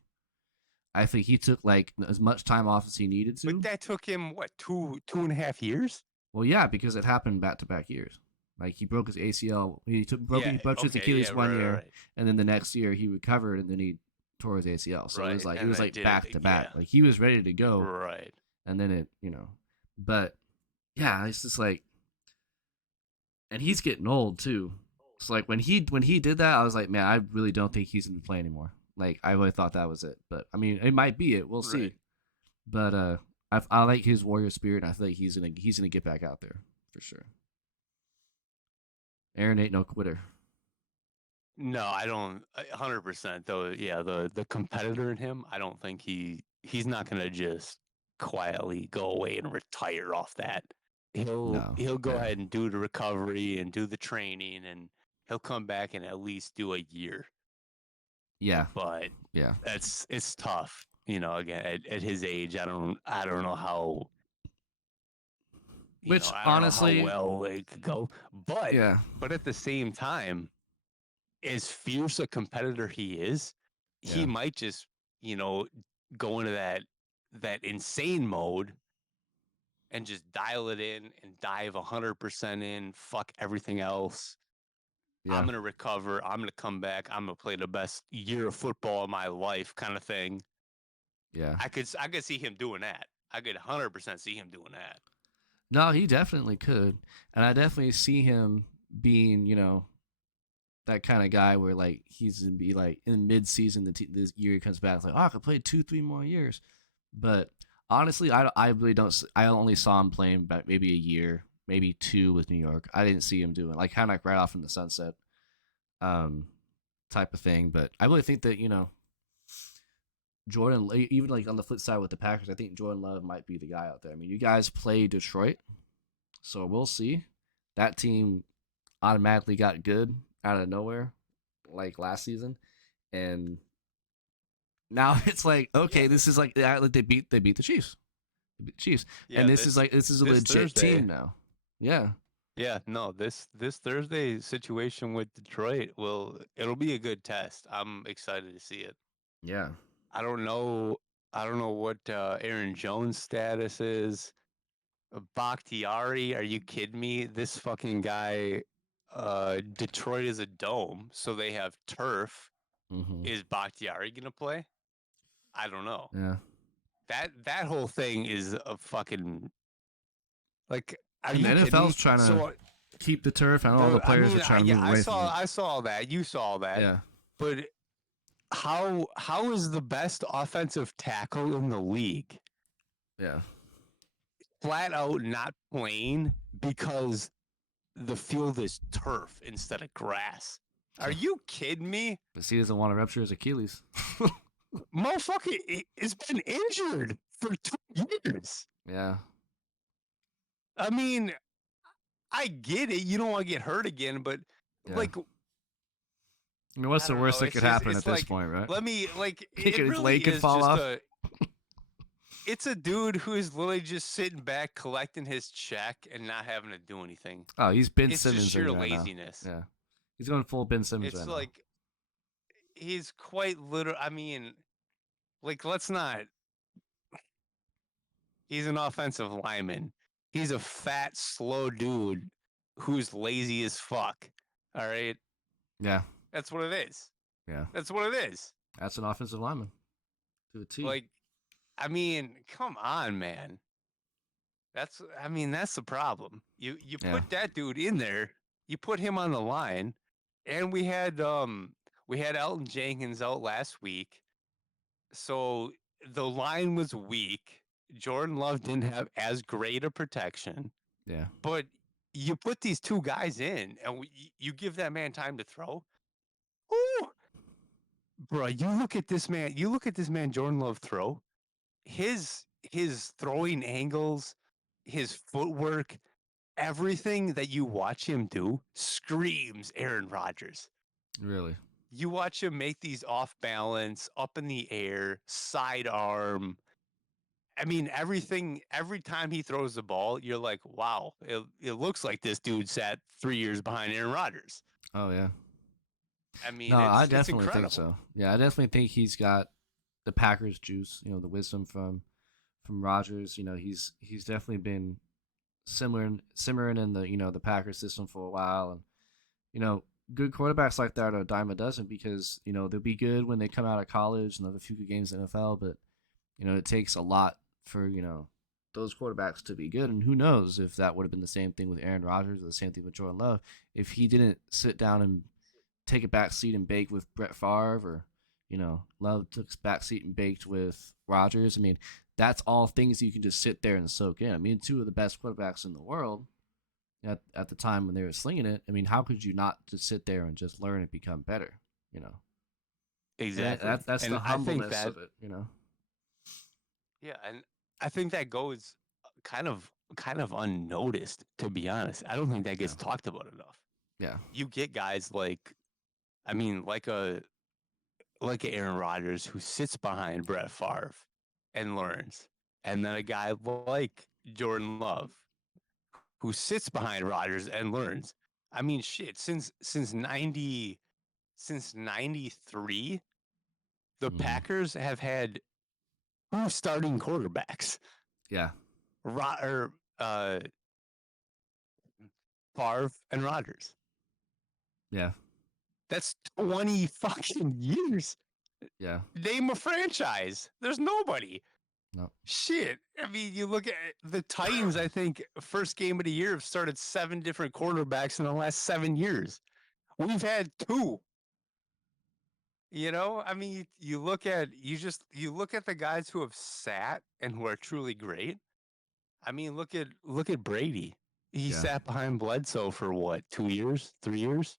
I think he took like as much time off as he needed But to. that took him what, two and a half years? Well, yeah, because it happened back to back years. Like he broke his ACL. He Yeah. broke his Okay. Yeah. Achilles one Right. year, Right. and then the next year he recovered, and then he tore his ACL. So Right. it And was I like did back it. to back. Yeah. Like he was ready to go, Right. and then but yeah, it's just like, and he's getting old too. So like when he did that, I was like, man, I really don't think he's gonna play anymore. Like I really thought that was it, but I mean, it might be it. We'll Right. see. But I like his warrior spirit. I feel like he's gonna get back out there for sure. Aaron ain't no quitter. No, I don't. 100% though. Yeah, the competitor in him. I don't think he's not gonna just quietly go away and retire off that. No, He'll go yeah, ahead and do the recovery and do the training, and he'll come back and at least do a year. yeah, But yeah. it's tough. Again, at his age, I don't know how. Which I don't know how honestly, well it could go. But yeah, at the same time, as fierce a competitor he is, he yeah, might just, you know, go into that insane mode and just dial it in and dive 100% in, fuck everything else. I'm yeah, going to recover. I'm going to come back. I'm going to play the best year of football of my life kind of thing. yeah. I could see him doing that. I could 100% see him doing that. No, he definitely could, and I definitely see him being, that kind of guy where like he's gonna be like in mid season this year he comes back it's like, oh, I could play 2-3 more years, but honestly I really don't. I only saw him playing about maybe a year, maybe two with New York. I didn't see him doing like kind of like right off in the sunset, um, type of thing. But I really think that Jordan, even like on the flip side with the Packers, I think Jordan Love might be the guy out there. I mean, you guys play Detroit, so we'll see. That team automatically got good out of nowhere, like last season, and now it's like, Yeah, okay, this is like they beat the Chiefs, Chiefs, and yeah. this is a This legit team Thursday. now. Yeah, Yeah, no, this Thursday situation with Detroit it'll be a good test. I'm excited to see it. yeah. I don't know I don't know what Aaron Jones' status is. Bakhtiari, are you kidding me? This fucking guy Detroit is a dome, so they have turf. Mm-hmm. Is Bakhtiari going to play? I don't know. Yeah. That whole thing is a fucking like are And the you kidding NFL's me? trying to So keep the turf, and all the I players are mean, trying to yeah, move away from it. I saw that. You saw that. Yeah, But how is the best offensive tackle in the league yeah, flat out not playing because the field is turf instead of grass? Are yeah. you kidding me? But he doesn't want to rupture his Achilles. Motherfucker has been injured for 2 years. Yeah, I mean, I get it. You don't want to get hurt again, but yeah. like I mean, what's I the don't worst know. that could happen at this point, right? Let me like it His really leg could is fall just off. a it's a dude who is literally just sitting back collecting his check and not having to do anything. Oh, he's Ben It's just Simmons sheer right now. laziness. Yeah, he's going full Ben Simmons It's right now. like he's quite literal. I mean, like let's not. He's an offensive lineman. He's a fat, slow dude who's lazy as fuck. All right, Yeah, that's what it is. yeah. That's what it is. That's an offensive lineman to a T. Like, I mean, come on, man. I mean, that's the problem. You Yeah, put that dude in there, you put him on the line, and we had Elton Jenkins out last week. So the line was weak. Jordan Love didn't have as great a protection, yeah, but you put these two guys in and you give that man time to throw. Ooh, bro, you look at this man Jordan Love throw. His throwing angles, his footwork, everything that you watch him do screams Aaron Rodgers. really. You watch him make these off balance, up in the air, sidearm. I mean, every time he throws the ball, you're like, wow, it looks like this dude sat 3 years behind Aaron Rodgers. Oh yeah. I mean, No, I it's definitely think incredible. so. Yeah, I definitely think he's got the Packers juice. The wisdom from Rodgers. He's definitely been simmering in the the Packers system for a while, and you know good quarterbacks like that are a dime a dozen because they'll be good when they come out of college and have a few good games in the NFL, but it takes a lot for those quarterbacks to be good. And who knows if that would have been the same thing with Aaron Rodgers or the same thing with Jordan Love if he didn't sit down and take a back seat and bake with Brett Favre, or Love took a back seat and baked with Rodgers. I mean, that's all things you can just sit there and soak in. I mean, two of the best quarterbacks in the world at the time when they were slinging it. I mean, how could you not just sit there and just learn and become better? You know, and Exactly. that's the And I think humbleness that of it. yeah, and I think that goes kind of unnoticed, to be honest. I don't think that Yeah, gets talked about enough. yeah, You get guys like I mean, like a Aaron Rodgers who sits behind Brett Favre and learns. And then a guy like Jordan Love who sits behind Rodgers and learns. I mean, shit, since 93, the hmm Packers have had two starting quarterbacks. yeah, Or Favre and Rodgers. yeah, That's 20 fucking years. yeah. Name a franchise. There's nobody. No, Shit. I mean, you look at the Titans, I think, first game of the year have started 7 different quarterbacks in the last 7 years. We've had 2. I mean, you look at the guys who have sat and who are truly great. I mean, look at Brady. He yeah, sat behind Bledsoe for what, 2 years, 3 years?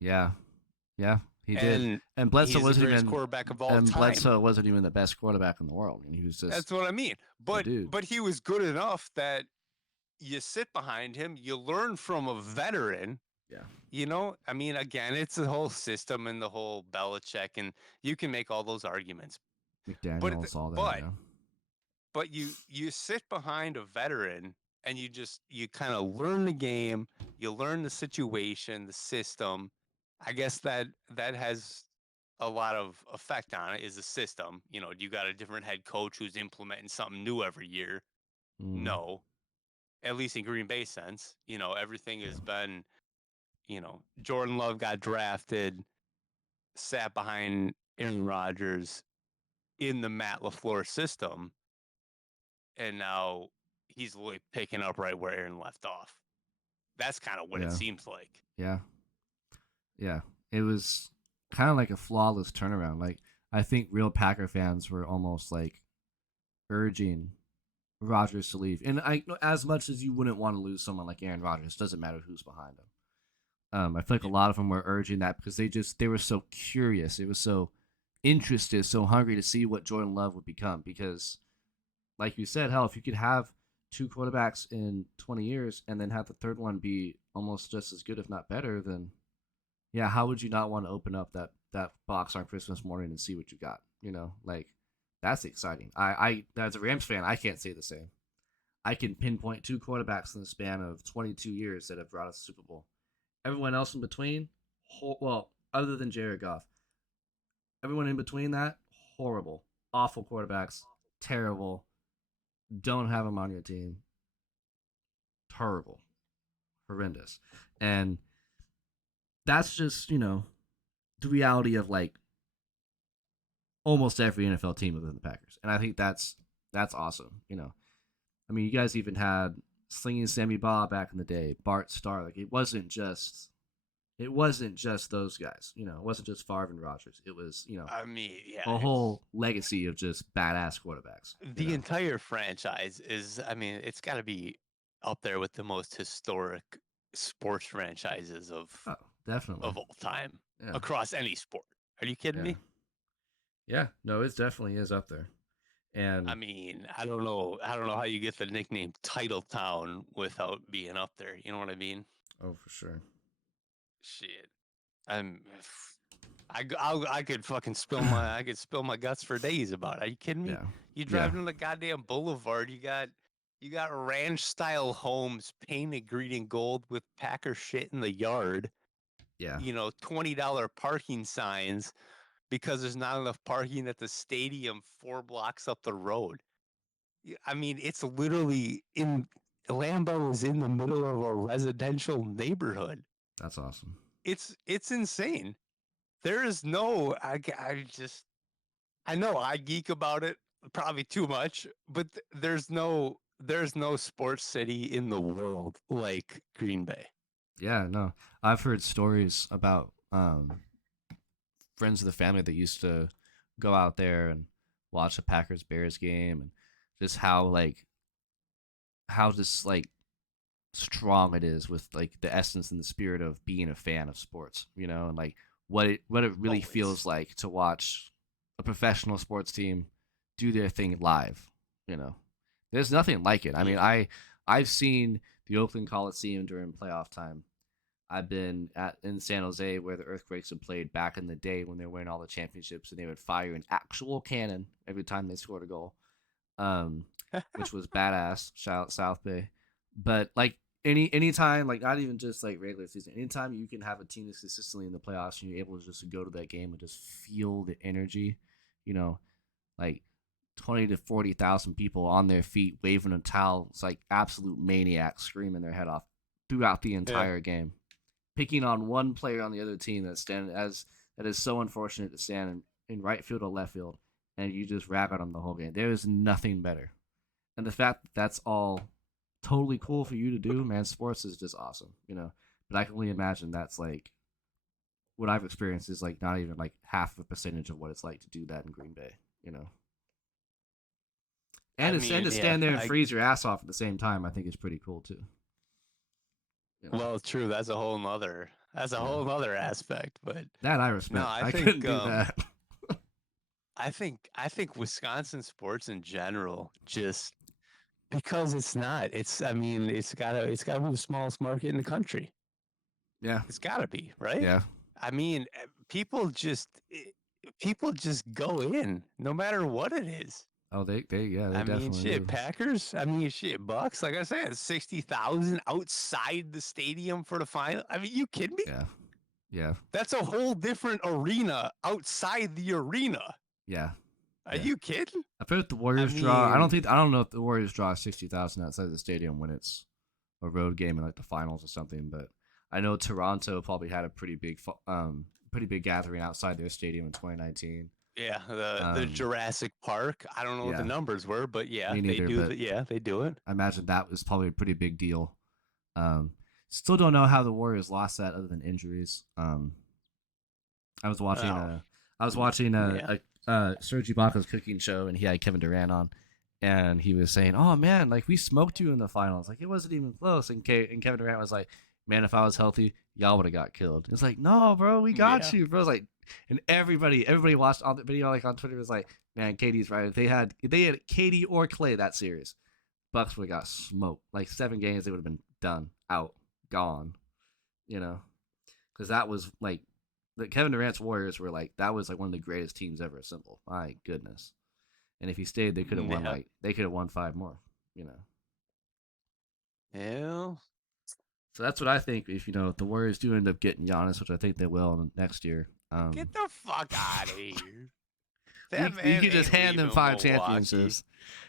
yeah, yeah. He did, And and Bledsoe he's the wasn't greatest even, quarterback of all and time. Bledsoe wasn't even the best quarterback in the world, and he was just That's what I mean. a But dude. but he was good enough that you sit behind him, you learn from a veteran. Yeah, I mean, again, it's the whole system and the whole Belichick, and you can make all those arguments. But McDaniel's, all that. but Yeah, but you sit behind a veteran and you kind of learn the game, you learn the situation, the system. I guess that has a lot of effect on it is the system. You got a different head coach who's implementing something new every year. mm, No, at least in Green Bay sense, everything yeah, has been, Jordan Love got drafted, sat behind Aaron Rodgers in the Matt LaFleur system, and now he's really picking up right where Aaron left off. That's kind of what it yeah, seems like. yeah, yeah. It was kind of like a flawless turnaround. Like I think real Packer fans were almost like urging Rodgers to leave. And as much as you wouldn't want to lose someone like Aaron Rodgers, doesn't matter who's behind him. I feel like a lot of them were urging that because they were so curious, they were so interested, so hungry to see what Jordan Love would become. Because, like you said, hell, if you could have two quarterbacks in 20 years and then have the third one be almost just as good, if not better, then yeah, how would you not want to open up that box on Christmas morning and see what you got? Like that's exciting. I as a Rams fan, I can't say the same. I can pinpoint two quarterbacks in the span of 22 years that have brought us a Super Bowl. Everyone else in between, well, other than Jared Goff, everyone in between that, horrible, awful quarterbacks, terrible. Don't have them on your team. Terrible, horrendous, and that's just the reality of like almost every NFL team within the Packers, and I think that's awesome. I mean, you guys even had Slinging Sammy Baugh back in the day, Bart Starr. Like it wasn't just those guys. It wasn't just Favre and Rodgers. It was I mean, yeah, a it's whole legacy of just badass quarterbacks. the entire franchise is. I mean, it's got to be up there with the most historic sports franchises of Oh, definitely. of all time Yeah, across any sport. Are you kidding yeah, me? yeah. No, it definitely is up there. I And mean, I don't know. I don't know how you get the nickname Title Town without being up there. You know what I mean? oh, for sure. Shit. I'm. I could fucking spill my guts for days about it. Are you kidding me? Yeah, You yeah, drive down the goddamn boulevard. You got ranch style homes painted green and gold with Packer shit in the yard. yeah, $20 parking signs because there's not enough parking at the stadium 4 blocks up the road. I mean, it's literally Lambeau is in the middle of a residential neighborhood. That's awesome. It's insane. There is no I just I know I geek about it probably too much, but there's no sports city in the world like Green Bay. Yeah, no, I've heard stories about friends of the family that used to go out there and watch the Packers Bears game, and just how just like strong it is with like the essence and the spirit of being a fan of sports, you know, and like what it really Oh, feels like to watch a professional sports team do their thing live, you know. There's nothing like it. I mean, yeah. I've seen the Oakland Coliseum during playoff time. I've been in San Jose where the Earthquakes had played back in the day when they were winning all the championships, and they would fire an actual cannon every time they scored a goal, um, which was badass. Shout out South Bay. But like anytime, like not even just like regular season, anytime you can have a team that's consistently in the playoffs and you're able to just go to that game and just feel the energy, you know, like 20 to 40,000 people on their feet waving a towel. It's like absolute maniacs screaming their head off throughout the Yeah. entire game, picking on one player on the other team that is so unfortunate to stand in right field or left field, and you just rag on them the whole game. There is nothing better, and the fact that that's all totally cool for you to do, man. Sports is just awesome, you know. But I can only imagine that's like what I've experienced is like not even like half a percentage of what it's like to do that in Green Bay, you know. I And mean, to yeah. stand there and freeze your ass off at the same time, I think is pretty cool too. You know, Well, true. That's a yeah. whole nother aspect. But That I no, respect. I couldn't do that. I think Wisconsin sports in general just because it's not. I mean, it's gotta be the smallest market in the country. Yeah, It's gotta be, right? yeah. I mean, people just go in no matter what it is. Oh, yeah, they I mean, definitely shit, do. Packers. I mean, shit, Bucks. Like I said, 60,000 outside the stadium for the final. I mean, you kidding me? Yeah, yeah, That's a whole different arena outside the arena. yeah, Are yeah. you kidding? I bet if the I Warriors draw, mean, I don't know if the Warriors draw 60,000 outside the stadium when it's a road game in like the finals or something, but I know Toronto probably had a pretty big gathering outside their stadium in 2019. yeah, the Um, Jurassic Park. I don't know what the yeah, numbers were, but yeah, me they neither, do but the yeah, they do it. I imagine that was probably a pretty big deal. Um, Still don't know how the Warriors lost that other than injuries. I was watching Oh, a I was watching yeah, Serge Ibaka's cooking show, and he had Kevin Durant on, and he was saying, "Oh man, like we smoked you in the finals, like it wasn't even close." And Kevin Durant was like, "Man, if I was healthy, y'all would have got killed." It's like, "No, bro, we got yeah. you, bro." It's like, and everybody watched all the video like on Twitter was like, "Man, KD's right. If they had KD or Clay that series, Bucks would have got smoked. Like 7 games, they would have been done, out, gone." You know, because that was like the Kevin Durant's Warriors were like that was like one of the greatest teams ever assembled. My goodness. And if he stayed, Yeah. they could have won 5 more. You know. Yeah. So that's what I think. If if the Warriors do end up getting Giannis, which I think they will next year, Get the fuck out of here. we That we man could just ain't hand them leaving five Milwaukee. championships.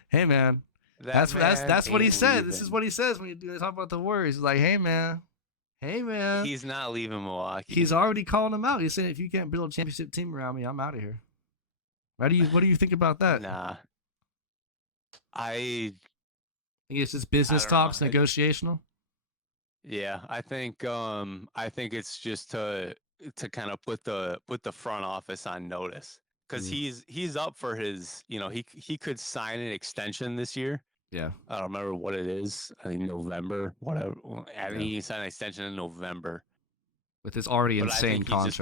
Hey man, That man that's what he ain't said. This is leaving. what he says when you talk about the Warriors. He's like, hey man, He's not leaving he's Milwaukee. already calling them out. He's saying if you can't build a championship team around me, I'm out of here. What do you think about that? Nah. I Think it's just I business don't know. talks, negotiational. Yeah, I think it's just to kind of put the front office on notice cuz Mm, he's up for his, he could sign an extension this year. yeah, I don't remember what it is. I think November, whatever. I think yeah. he signed an extension in November. With his already But I insane think contract.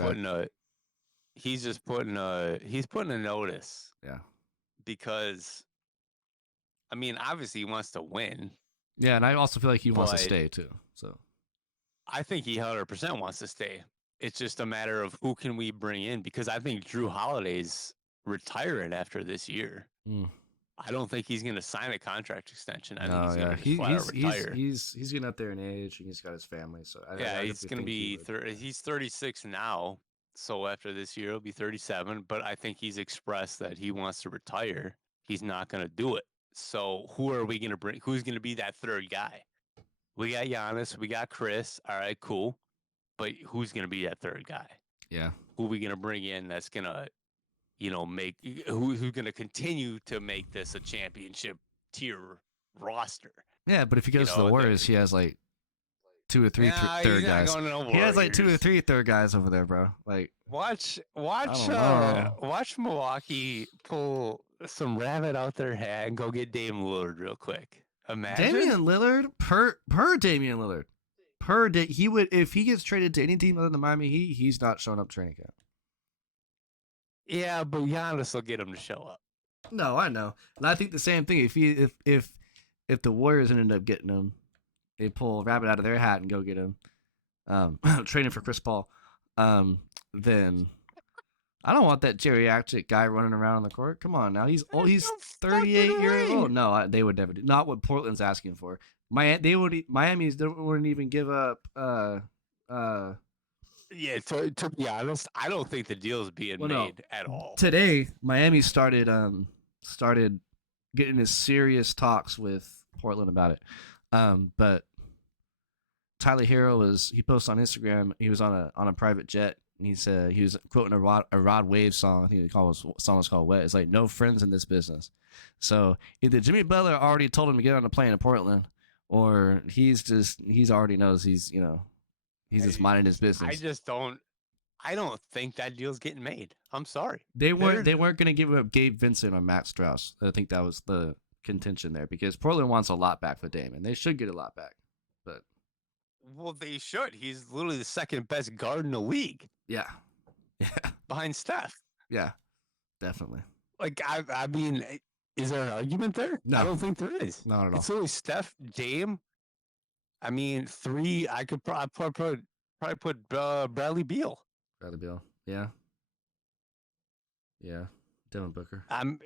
he's putting a notice Yeah, because I mean, obviously he wants to win, yeah, and I also feel like he wants to but stay too. So I think he 100% wants to stay. It's just a matter of who can we bring in because I think Drew Holiday's retiring after this year. mm, I don't think he's going to sign a contract extension. I think no, he's going yeah, to just flat out retire. he's getting up there in age, and he's got his family. So Yeah, I he's definitely going to think he be would. he's 36 now. So after this year, he'll be 37. But I think he's expressed that he wants to retire. He's not going to do it. So who are we gonna bring? Who's gonna be that third guy? We got Giannis, we got Chris. All right, cool. But who's gonna be that third guy? Yeah. Who are we gonna bring in that's gonna, make who's gonna continue to make this a championship tier roster? Yeah, but if he You goes to the know, Warriors, he has like two or three he's third not guys. going to the He has like two or Warriors. three third guys over there, bro. Like, Watch, I watch, don't know. watch Milwaukee pull some rabbit out their hat and go get Dame Lillard real quick. Imagine. Damian Lillard per Damian Lillard he would if he gets traded to any team other than Miami Heat, he's not showing up training camp. Yeah, but Giannis will get him to show up. No, I know, and I think the same thing. If the Warriors ended up getting him, they pull a rabbit out of their hat and go get him, training for Chris Paul, then I don't want that geriatric guy running around on the court. Come on now, he's old. He's No 38 fucking years way. old. No, they would never do. Not what Portland's asking for. Miami's wouldn't even give up. Yeah, to be honest, I don't think the deal is being Well, no. made at all. Today, Miami started getting into serious talks with Portland about it. But Tyler Hero he posted on Instagram. He was on a private jet, and he said he was quoting a Rod Wave song. I think the song was called "Wet." It's like no friends in this business. So either Jimmy Butler already told him to get on a plane to Portland, or he's already knows he's just minding his business. I don't think that deal's getting made. I'm sorry. They weren't going to give up Gabe Vincent or Matt Strauss. I think that was the contention there because Portland wants a lot back for Damon. They should get a lot back, but well, they should. He's literally the second best guard in the league. Yeah, behind Steph. Yeah, definitely. Like I mean, is there an argument there? No, I don't think there is. Not at all. It's literally Steph, Dame. I mean, three. I could probably put Bradley Beal. Bradley Beal. Yeah. Yeah. Devin Booker. I'm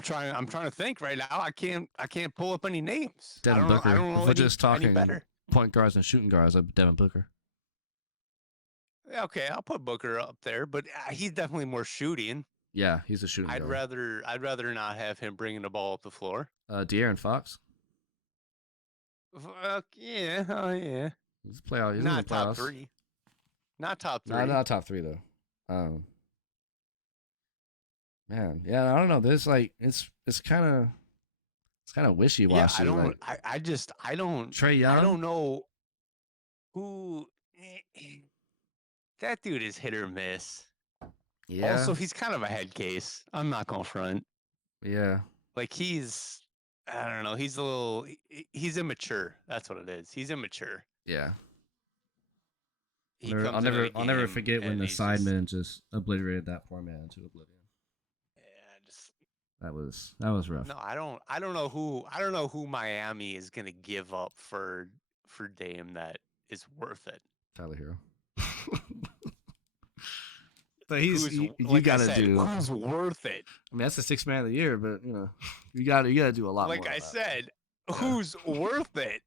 trying to think right now. I can't pull up any names. Devin Booker. I don't know if we're just talking better. Point guards and shooting guards, Devin Booker. Okay, I'll put Booker up there, but he's definitely more shooting. Yeah, he's a shooting guard. I'd rather not have him bringing the ball up the floor. De'Aaron Fox. Yeah, oh yeah. He's playoff. He's not top three. Not top three. Not top three though. Man, yeah, I don't know. There's like it's kind of wishy washy. Yeah, I don't. Like, I don't. Trae Young. I don't know who. That dude is hit or miss. Yeah. Also, he's kind of a head case. I'm not gonna front. Yeah. Like I don't know. He's immature. That's what it is. He's immature. Yeah. I'll never forget when the Sidemen just obliterated that poor man to oblivion. Yeah, that was rough. No, I don't know who Miami is gonna give up for Dame that is worth it. Tyler Hero. But who's worth it. I mean, that's the sixth man of the year, but you got to do a lot. Like more I said, who's worth it?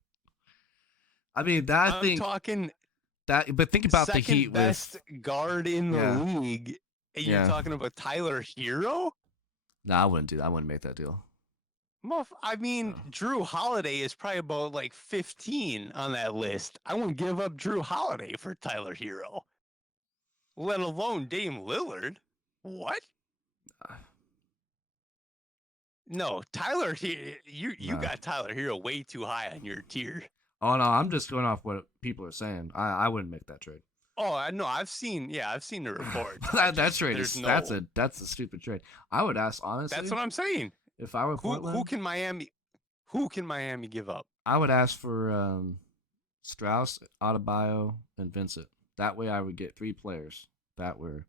I mean, I'm talking that, but think about the Heat best guard in the league. And you're talking about Tyler Hero? No, I wouldn't do that. I wouldn't make that deal. I mean, Drew Holiday is probably about like 15 on that list. I wouldn't give up Drew Holiday for Tyler Hero. Let alone Dame Lillard. What? No, Tyler, you got Tyler Hero way too high on your tier. Oh no, I'm just going off what people are saying. I wouldn't make that trade. Oh, no, I've seen the reports. that trade is that's a stupid trade. I would ask honestly. That's what I'm saying. If I were Portland, who can Miami give up? I would ask for Strauss, Adebayo, and Vincent. That way, I would get 3 players that were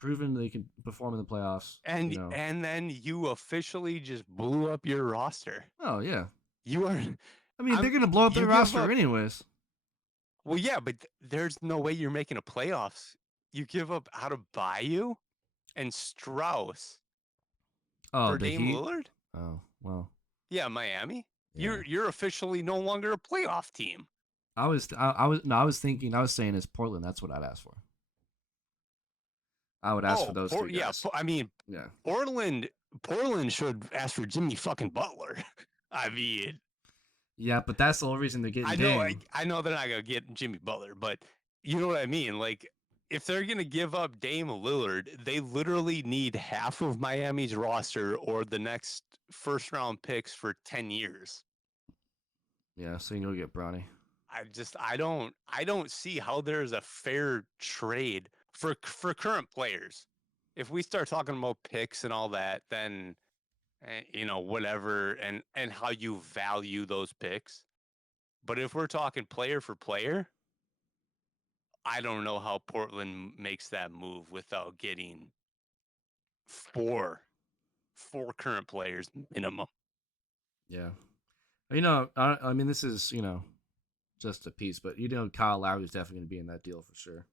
proven they can perform in the playoffs. And and then you officially just blew up your roster. Oh yeah, you are. I mean, they're gonna blow up their roster anyways. Well, yeah, but there's no way you're making a playoffs. You give up Adebayo and Strauss for Dame Lillard. Oh well. Yeah, Miami. Yeah. You're officially no longer a playoff team. I was saying it's Portland. That's what I'd ask for. I would ask for those 3 guys. Yeah, I mean, Portland Portland should ask for Jimmy fucking Butler. I mean, Yeah, but that's the whole reason they're getting I know, Dame. I know they're not gonna get Jimmy Butler, but you know what I mean. Like, if they're gonna give up Dame Lillard, they literally need half of Miami's roster or the next first round picks for 10 years. Yeah, so you can go get Bronny. I don't see how there's a fair trade for current players. If we start talking about picks and all that, then you know, whatever, and how you value those picks. But if we're talking player for player, I don't know how Portland makes that move without getting four current players minimum. Yeah. I mean, this is, just a piece, but Kyle Lowry's definitely going to be in that deal for sure.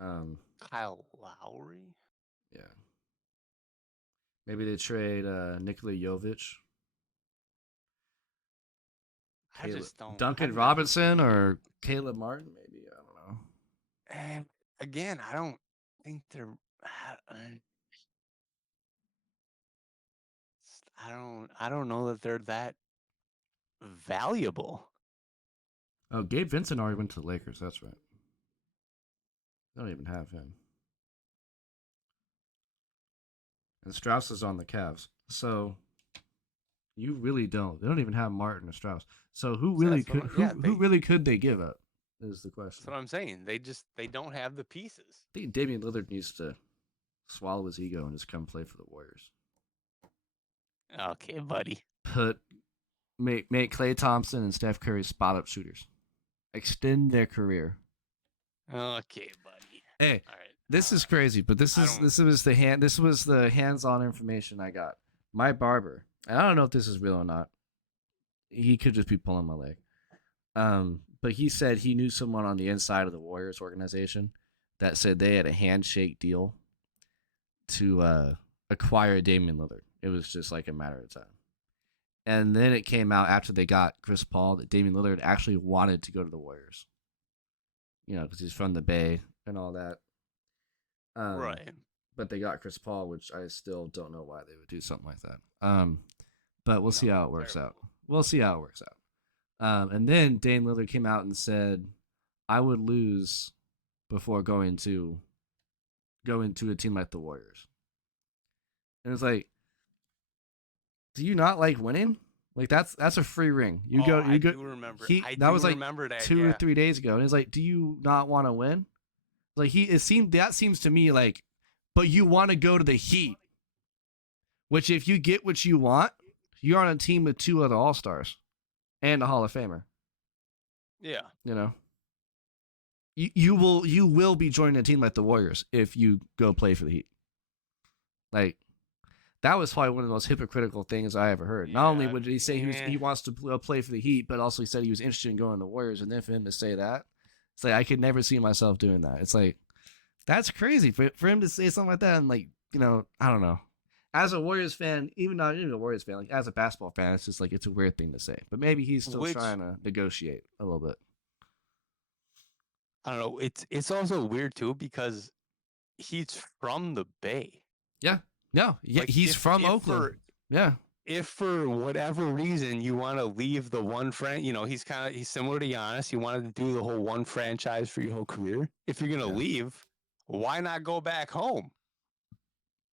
Kyle Lowry? Yeah. Maybe they trade Nikola Jovic. I just don't. Duncan I've never Robinson been. or Caleb Martin, maybe. I don't know. And again, I don't think they're. I don't know that they're that valuable. Oh, Gabe Vincent already went to the Lakers. That's right. They don't even have him. And Strauss is on the Cavs. So you really don't. They don't even have Martin or Strauss. So who really could who really could they give up? Is the question. That's what I'm saying. They don't have the pieces. I think Damian Lillard needs to swallow his ego and just come play for the Warriors. Okay, buddy. Make Klay Thompson and Steph Curry spot up shooters. Extend their career. Okay, buddy. Hey, all right. This is crazy, but this was the hands-on information I got. My barber, and I don't know if this is real or not. He could just be pulling my leg. But he said he knew someone on the inside of the Warriors organization that said they had a handshake deal to acquire Damian Lillard. It was just like a matter of time. And then it came out after they got Chris Paul that Damian Lillard actually wanted to go to the Warriors. Because he's from the Bay and all that. Right. But they got Chris Paul, which I still don't know why they would do something like that. But we'll see how it works out. We'll see how it works out. And then Dame Lillard came out and said, "I would lose before going to a team like the Warriors." And it's like, do you not like winning? Like that's a free ring. You go. I do remember. That was like 2 or 3 days ago, and it's like, do you not want to win? Like that seems to me like, but you want to go to the Heat, which if you get what you want, you're on a team with 2 other All-Stars and a Hall of Famer. Yeah. You will be joining a team like the Warriors if you go play for the Heat. Like, that was probably one of the most hypocritical things I ever heard. Not only would he say he wants to play for the Heat, but also he said he was interested in going to the Warriors. And then for him to say that, it's like, I could never see myself doing that. It's like, that's crazy for him to say something like that. And like, I don't know. As a Warriors fan, even not even a Warriors fan, like as a basketball fan, it's just like, it's a weird thing to say. But maybe he's still trying to negotiate a little bit. I don't know. It's also weird too because he's from the Bay. Yeah. No. Yeah. Like he's from Oakland. Yeah. If for whatever reason you want to leave the one he's similar to Giannis. You wanted to do the whole one franchise for your whole career. If you're gonna leave, why not go back home?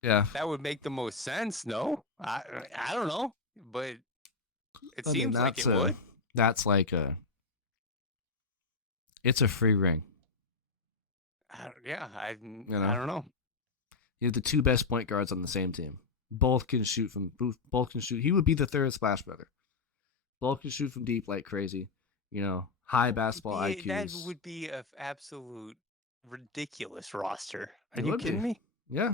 Yeah, that would make the most sense. No, I don't know, but it seems like it would. That's like it's a free ring. I don't know. You have the 2 best point guards on the same team. Both can shoot. He would be the third Splash Brother. Both can shoot from deep like crazy. High basketball IQs. That would be an absolute ridiculous roster. Are you kidding me? Yeah,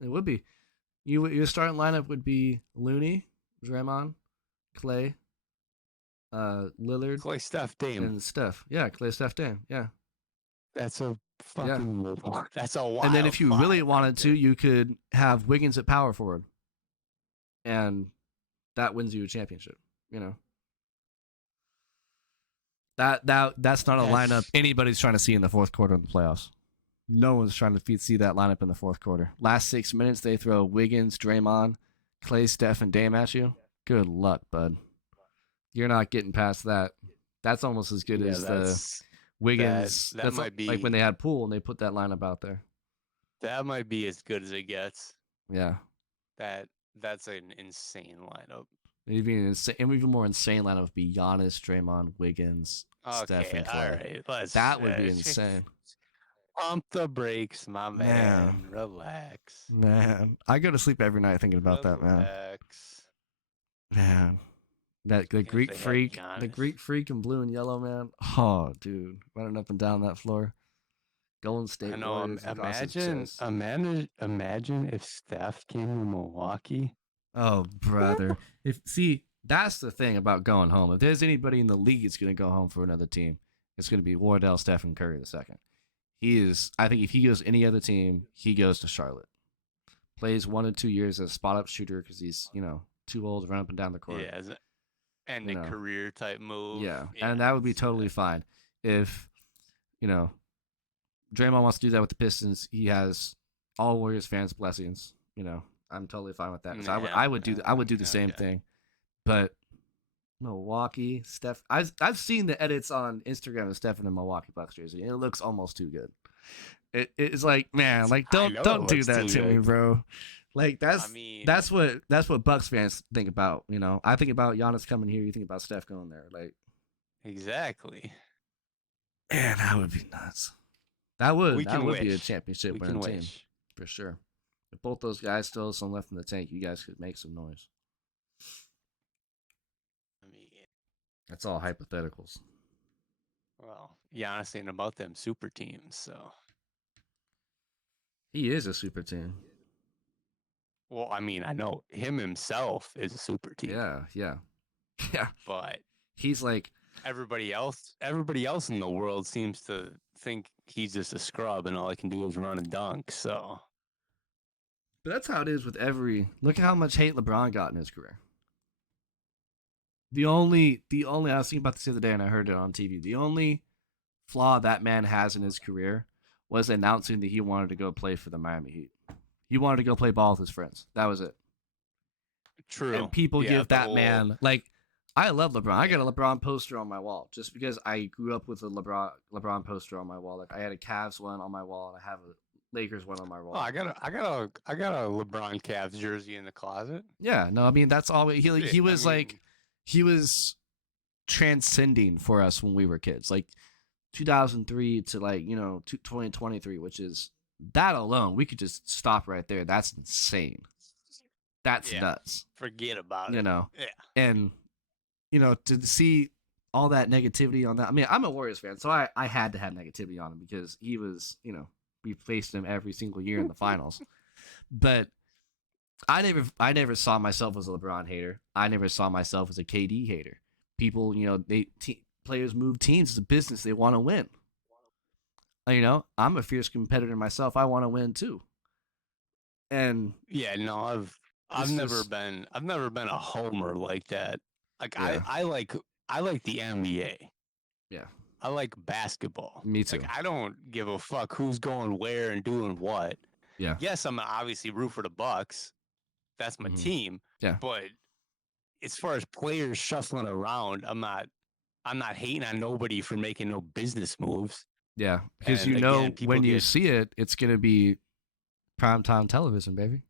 it would be. Your starting lineup would be Looney, Draymond, Klay, Lillard, Klay, Steph, Dame, and Steph. Yeah, Klay, Steph, Dame. Yeah. That's a fucking that's a wild. And then if you really wanted to, you could have Wiggins at power forward. And that wins you a championship, That's not a lineup anybody's trying to see in the fourth quarter of the playoffs. No one's trying to see that lineup in the fourth quarter. Last 6 minutes, they throw Wiggins, Draymond, Clay, Steph, and Dame at you. Good luck, bud. You're not getting past that. That's almost as good Yeah, as the that Wiggins. that That's might like when be they had Poole and they put that lineup out there. as good as it gets. Yeah. That's an insane lineup. Even more insane lineup would be Giannis, Draymond, Wiggins, Steph, Okay, and all Clay. right. Let's That would be insane. pump the brakes, my Man, man. Relax. man, I go to sleep every night thinking about that, man. Relax. Man, that the Even if Greek they had freak, the Giannis. Greek freak in blue and yellow, man. Oh, dude, running up and down that floor. Golden I State know. Warriors across his chest. Imagine if Steph came to Milwaukee. Oh, brother. If see, that's the thing about going home. If there's anybody in the league that's going to go home for another team, it's going to be Wardell, Stephen Curry the second. He is. I think if he goes any other team, he goes to Charlotte. Plays 1 or 2 years as a spot up shooter because he's too old to run up and down the court. Yeah, as an end a career type move. Yeah, and that would be totally fine if Draymond wants to do that with the Pistons. He has all Warriors fans' blessings. I'm totally fine with that. I would do the same thing. But Milwaukee, Steph, I've seen the edits on Instagram of Steph in a Milwaukee Bucks jersey. It looks almost too good. It's like, man, like don't do that to me, bro. Like that's what Bucks fans think about. I think about Giannis coming here. You think about Steph going there. Like exactly. Man, that would be nuts. That would be a championship winning team for sure. If both those guys still have some left in the tank, you guys could make some noise. I mean, that's all hypotheticals. Well, Giannis ain't about them super teams, so he is a super team. Well, I mean, I know him himself is a super team. Yeah. But he's like everybody else in the world seems to think he's just a scrub and all he can do is run and dunk. So, but that's how it is with every. Look at how much hate LeBron got in his career. The only I was thinking about this the other day and I heard it on TV. The only flaw that man has in his career was announcing that he wanted to go play for the Miami Heat. He wanted to go play ball with his friends. That was it. True. And people give that man like. I love LeBron. I got a LeBron poster on my wall just because I grew up with a LeBron poster on my wall. Like I had a Cavs one on my wall and I have a Lakers one on my wall. Oh, I got a LeBron Cavs jersey in the closet. Yeah, no, I mean that's all. He was he was transcending for us when we were kids, like 2003 to 2023, which is that alone. We could just stop right there. That's insane. That's nuts. Forget about it. Yeah, and. To see all that negativity on that. I mean, I'm a Warriors fan, so I had to have negativity on him because he was, we faced him every single year in the finals. But I never saw myself as a LeBron hater. I never saw myself as a KD hater. People, players move teams. It's a business. They want to win. I'm a fierce competitor myself. I want to win too. And I've never been a homer like that. Like I like the NBA. Yeah. I like basketball. Me too. Like I don't give a fuck who's going where and doing what. Yeah. Yes, I'm obviously root for the Bucks. That's my team. Yeah. But as far as players shuffling around, I'm not hating on nobody for making no business moves. Yeah. Because when you see it, it's gonna be primetime television, baby.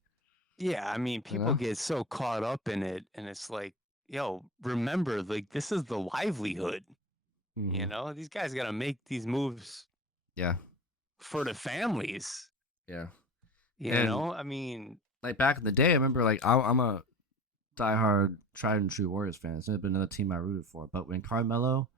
Yeah, I mean, people get so caught up in it, and it's like, yo, remember, like, this is the livelihood. Mm-hmm. These guys got to make these moves. Yeah. For the families. Yeah. I mean, like back in the day, I remember, like, I'm a diehard, tried and true Warriors fan. It's never been another team I rooted for. But when Carmelo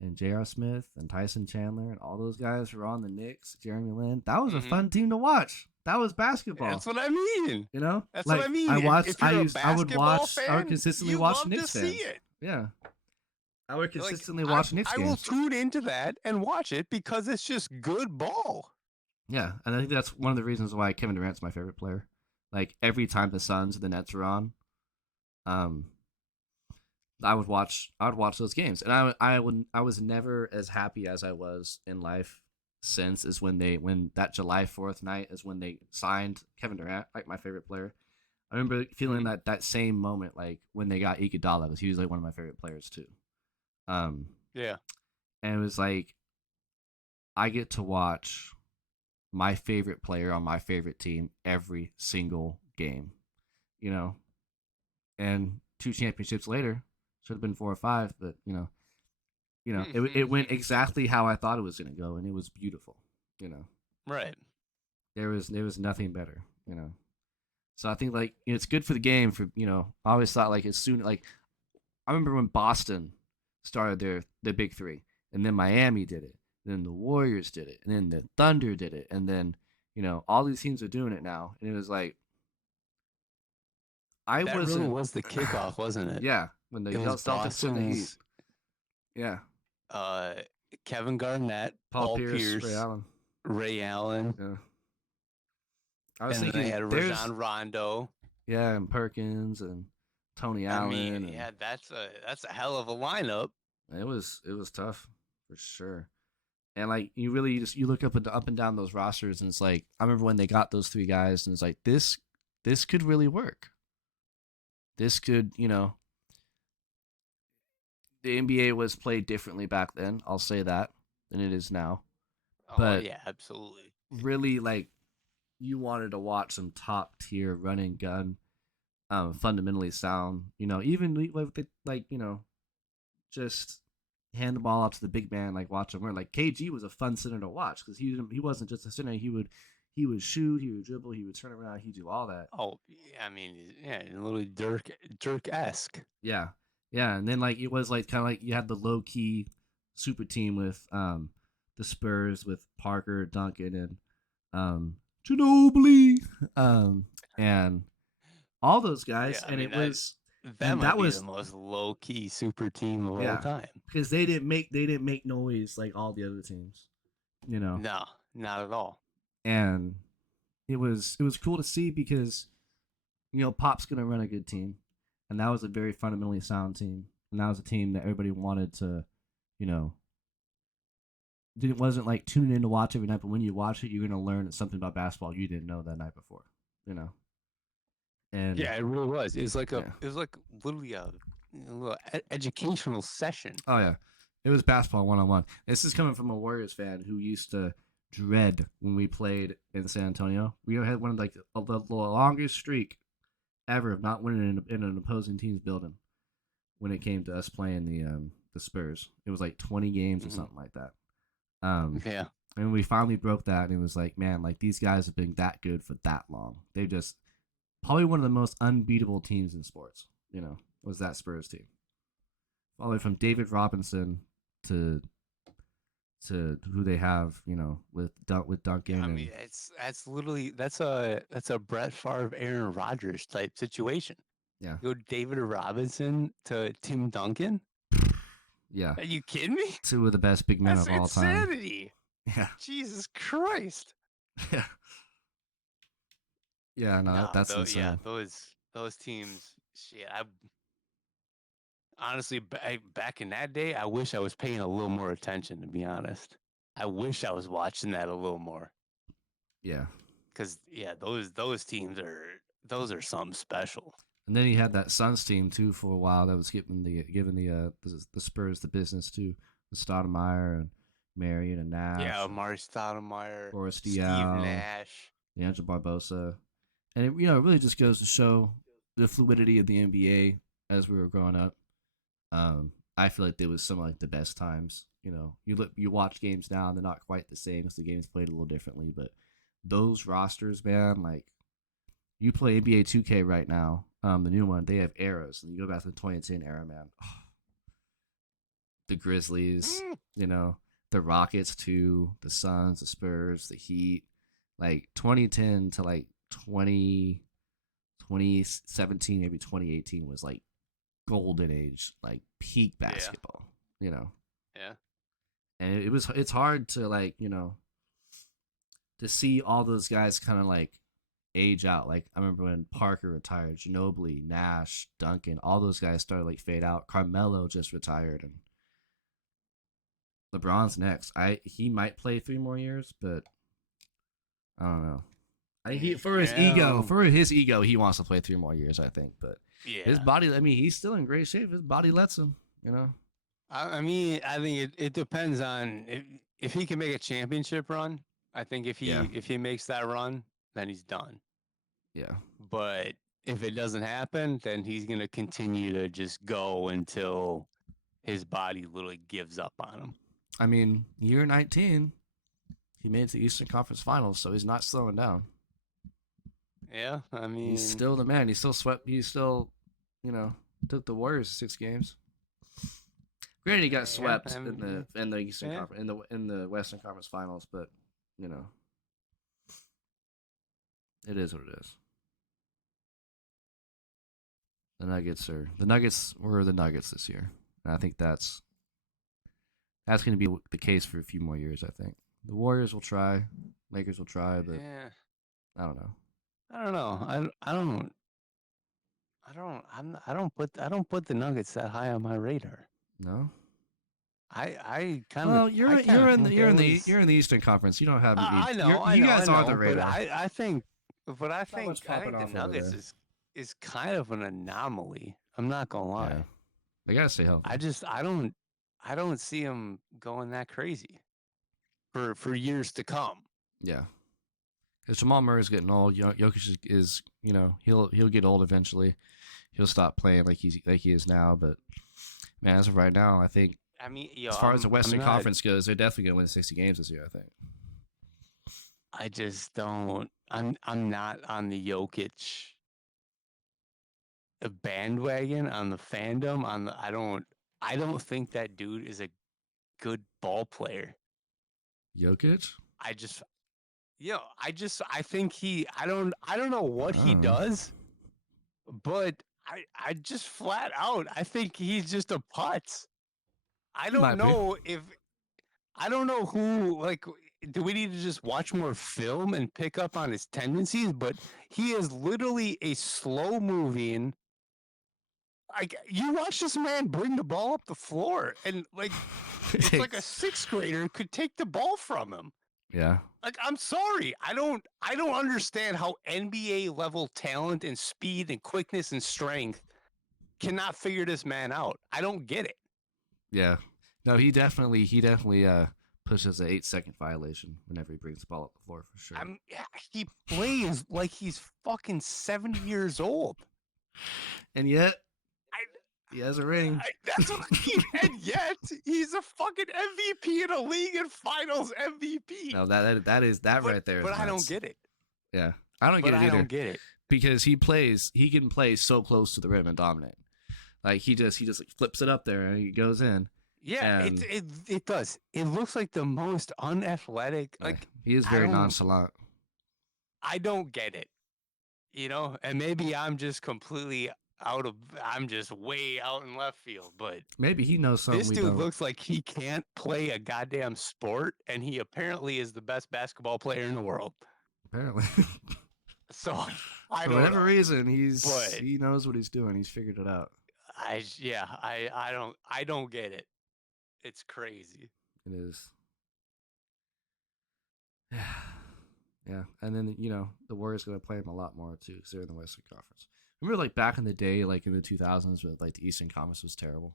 and J.R. Smith and Tyson Chandler and all those guys were on the Knicks, Jeremy Lin, that was a fun team to watch. That was basketball. That's what I mean. That's what I mean. I would consistently watch Knicks fans. See it. Yeah. I would consistently watch Knicks games. I will tune into that and watch it because it's just good ball. Yeah, and I think that's one of the reasons why Kevin Durant's my favorite player. Like every time the Suns and the Nets are on, I would watch those games, and I was never as happy as I was in life since is when that July 4th night is when they signed Kevin Durant, like my favorite player. I remember feeling Mhm. that same moment, like when they got Iguodala, because he was like one of my favorite players too. Um, Yeah. and it was like I get to watch my favorite player on my favorite team every single game, you know. And 2 championships later, should have been 4 or 5, but it went exactly how I thought it was going to go, and it was beautiful. You know, Right. there was nothing better. So I think like it's good for the game. I always thought like as soon like I remember when Boston started their big three, and then Miami did it, and then the Warriors did it, and then the Thunder did it, and then all these teams are doing it now, and it was like I That really wasn't. was the kickoff, wasn't it? Yeah, when the It was Celtics took the Heat. Boston's Yeah, uh, Kevin Garnett, Paul Paul Pierce, Ray Pierce, Allen. Ray Allen, Yeah, I was and then they thinking had there's Rajon Rondo. and Perkins and Tony I mean, Allen, and yeah, that's a hell of a lineup. it was tough for sure. And like you really just you look up and down those rosters, and it's like I remember when they got those 3 guys, and it's like this could really work. This could the NBA was played differently back then. I'll say that than it is now. Oh But yeah, absolutely. really, like you wanted to watch some top tier running gun, fundamentally sound. Even just hand the ball out to the big man, like watch him run. Like KG was a fun center to watch because he wasn't just a center. He would shoot, he would dribble, he would turn around, he'd do all that. Oh, yeah, I mean, yeah, literally Dirk esque. Yeah, yeah, and then like it was like kind of like you had the low key super team with the Spurs with Parker, Duncan, and Ginobili, and all those guys, Yeah, I and mean it was that and might that be the was most low key super team of all yeah time. because they didn't make noise like all the other teams, you know, No, not at all. and it was cool to see because Pop's gonna run a good team, and that was a very fundamentally sound team, and that was a team that everybody wanted to, you know, it wasn't like tuning in to watch every night, but when you watch it, you're gonna learn something about basketball you didn't know that night before, you know, and Yeah, it really was. yeah, It was like literally a little educational session. oh yeah, it was basketball 1-on-1. This is coming from a Warriors fan who used to dread when we played in San Antonio. We had one of like the longest streak ever of not winning in an opposing team's building when it came to us playing the Spurs. It was like 20 games or Hmm. something like that. Um, Yeah, and we finally broke that, and it was like, man, like these guys have been that good for that long. They just probably one of the most unbeatable teams in sports. Was that Spurs team? All the way from David Robinson to who they have, with yeah. Duncan I and mean, that's literally that's a Brett Favre, Aaron Rodgers type situation. yeah, You go David Robinson to Tim Duncan. yeah, Are you kidding me? 2 of the best big men That's of all time. insanity. Yeah, Jesus Christ. yeah, yeah. No, No, that's though, yeah, insane. those teams. Shit, I honestly back in that day, I wish I was paying a little more attention. To be honest, I wish I was watching that a little more. Yeah. Cause yeah, those teams are something special. And then he had that Suns team too for a while that was giving the Spurs the business too, with Stoudemire and Marion and Yeah, Nash and Amari Stoudemire, Boris Steve Diaw, Nash. D'Angelo Barbosa, and it really just goes to show the fluidity of the NBA as we were growing up. I feel like there was some like the best times. You watch games now and they're not quite the same because the game's played a little differently, but those rosters, man, like you play NBA 2K right now, the new one, they have eras, and you go back to the 2010 era, man. The Grizzlies, Mm, the Rockets too, the Suns, the Spurs, the Heat, like 2010 to like 2017, maybe 2018 was like golden age, like peak yeah, basketball, you know. yeah. And it's hard to like to see all those guys kind of like age out. Like I remember when Parker retired, Ginobili, Nash, Duncan, all those guys started like fade out. Carmelo just retired, and LeBron's next. He might play 3 more years, but I don't know. Yeah, For his ego, he wants to play 3 more years. I think, but his yeah. body. I mean, he's still in great shape. His body lets him. You know. I mean, I think it depends on if he can make a championship run. I think Yeah. if he makes that run, then he's done. Yeah. But if it doesn't happen, then he's gonna continue to just go until his body literally gives up on him. I mean, year 19, he made it to the Eastern Conference Finals, so he's not slowing down. Yeah, I He's mean, still the man. He still swept. He still, you know, took the Warriors to 6 games. Granted, he got yeah, swept I mean, in the Eastern yeah. Conference in the Western Conference Finals, but you know, it is what it is. The Nuggets were the Nuggets this year, and I think that's going to be the case for a few more years. I think the Warriors will try, Lakers will try, but Yeah, I don't know. I don't know. I don't put the Nuggets that high on my radar. No. Well, I kind of think they you're was. in the Eastern Conference. You don't have I know, I you know, I guys are the know, but radar. Not much I popping think the off over Nuggets there. is kind of an anomaly. I'm not gonna Yeah, lie. they gotta stay healthy. I don't see them going that crazy for years to come. Yeah, because Jamal Murray's getting old. Jokic is he'll get old eventually. He'll stop playing like he is now. But man, as of right now, I think I mean, as far as the I'm Western not. Conference goes, they're definitely gonna win 60 games this year. I think. I just don't. I'm not on the Jokic bandwagon on the fandom. I don't think that dude is a good ball player. Jokic. I just I think I don't know what he Oh, does, but I just flat out I think he's just a putz. I he don't might be. know if I don't know who like do we need to just watch more film and pick up on his tendencies, but he is literally a slow moving like you watch this man bring the ball up the floor and like it's like a sixth grader could take the ball from him. Yeah. Like I'm sorry, I don't understand how NBA level talent and speed and quickness and strength cannot figure this man out. I don't get it. Yeah. No, he definitely pushes an 8-second violation whenever he brings the ball up the floor for sure. He plays like he's fucking 70 years old. And yet I, he has a ring. that's what I mean. And yet he's a fucking MVP in a league and finals MVP. No, that right there is but nuts. I don't get it. Yeah. I don't But get it I either. don't get it. Because he can play so close to the rim and dominate. Like he just like flips it up there and he goes in. Yeah, And it does. It looks like the most unathletic. Like he is very nonchalant. I don't get it. You know, and maybe I'm just completely I'm just way out in left field, but Maybe he knows something this we dude don't. looks like he can't play a goddamn sport, and he apparently is the best basketball player in the world. Apparently. So I For don't whatever know. reason, But he knows what he's doing. He's figured it out. I don't get it. It's crazy. It is. Yeah, and then the Warriors going to play him a lot more too because they're in the Western Conference. Remember, like back in the day, like in the 2000s, where like the Eastern Conference was terrible.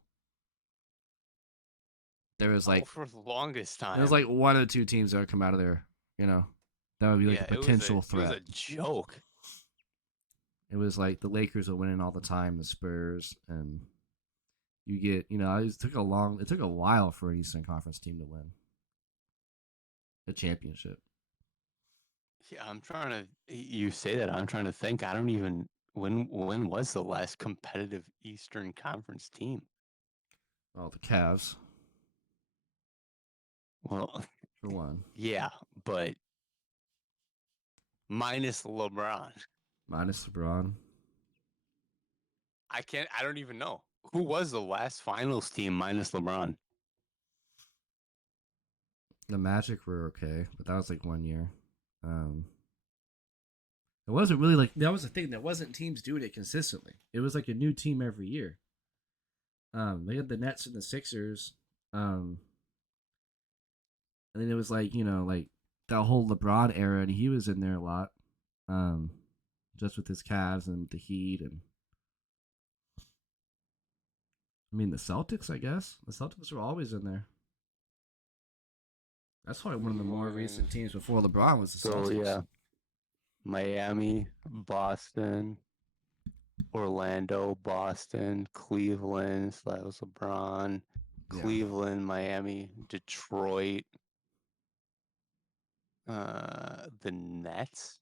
There was like for the longest time. there was like one or two teams that would come out of there. That would be like a potential threat. It was a joke. It was like the Lakers were winning all the time, the Spurs, and you get it took a while for an Eastern Conference team to win a championship. Yeah, I'm trying to. You say that I'm trying to think. I don't even. When was the last competitive Eastern Conference team? Oh, the Cavs. Well, for one. Yeah, but minus LeBron. Minus LeBron. I don't even know. Who was the last finals team minus LeBron? The Magic were okay, but that was like 1 year. It wasn't really like that was the thing. There wasn't teams doing it consistently. It was like a new team every year. They had the Nets and the Sixers. And then it was like, like that whole LeBron era, and he was in there a lot, um, just with his Cavs and the Heat, and I mean the Celtics. I guess the Celtics were always in there. That's probably one of the more recent teams before LeBron was the So Celtics. yeah, Miami, Boston, Orlando, Boston, Cleveland. So that was LeBron. Yeah, Cleveland, Miami, Detroit, the Nets,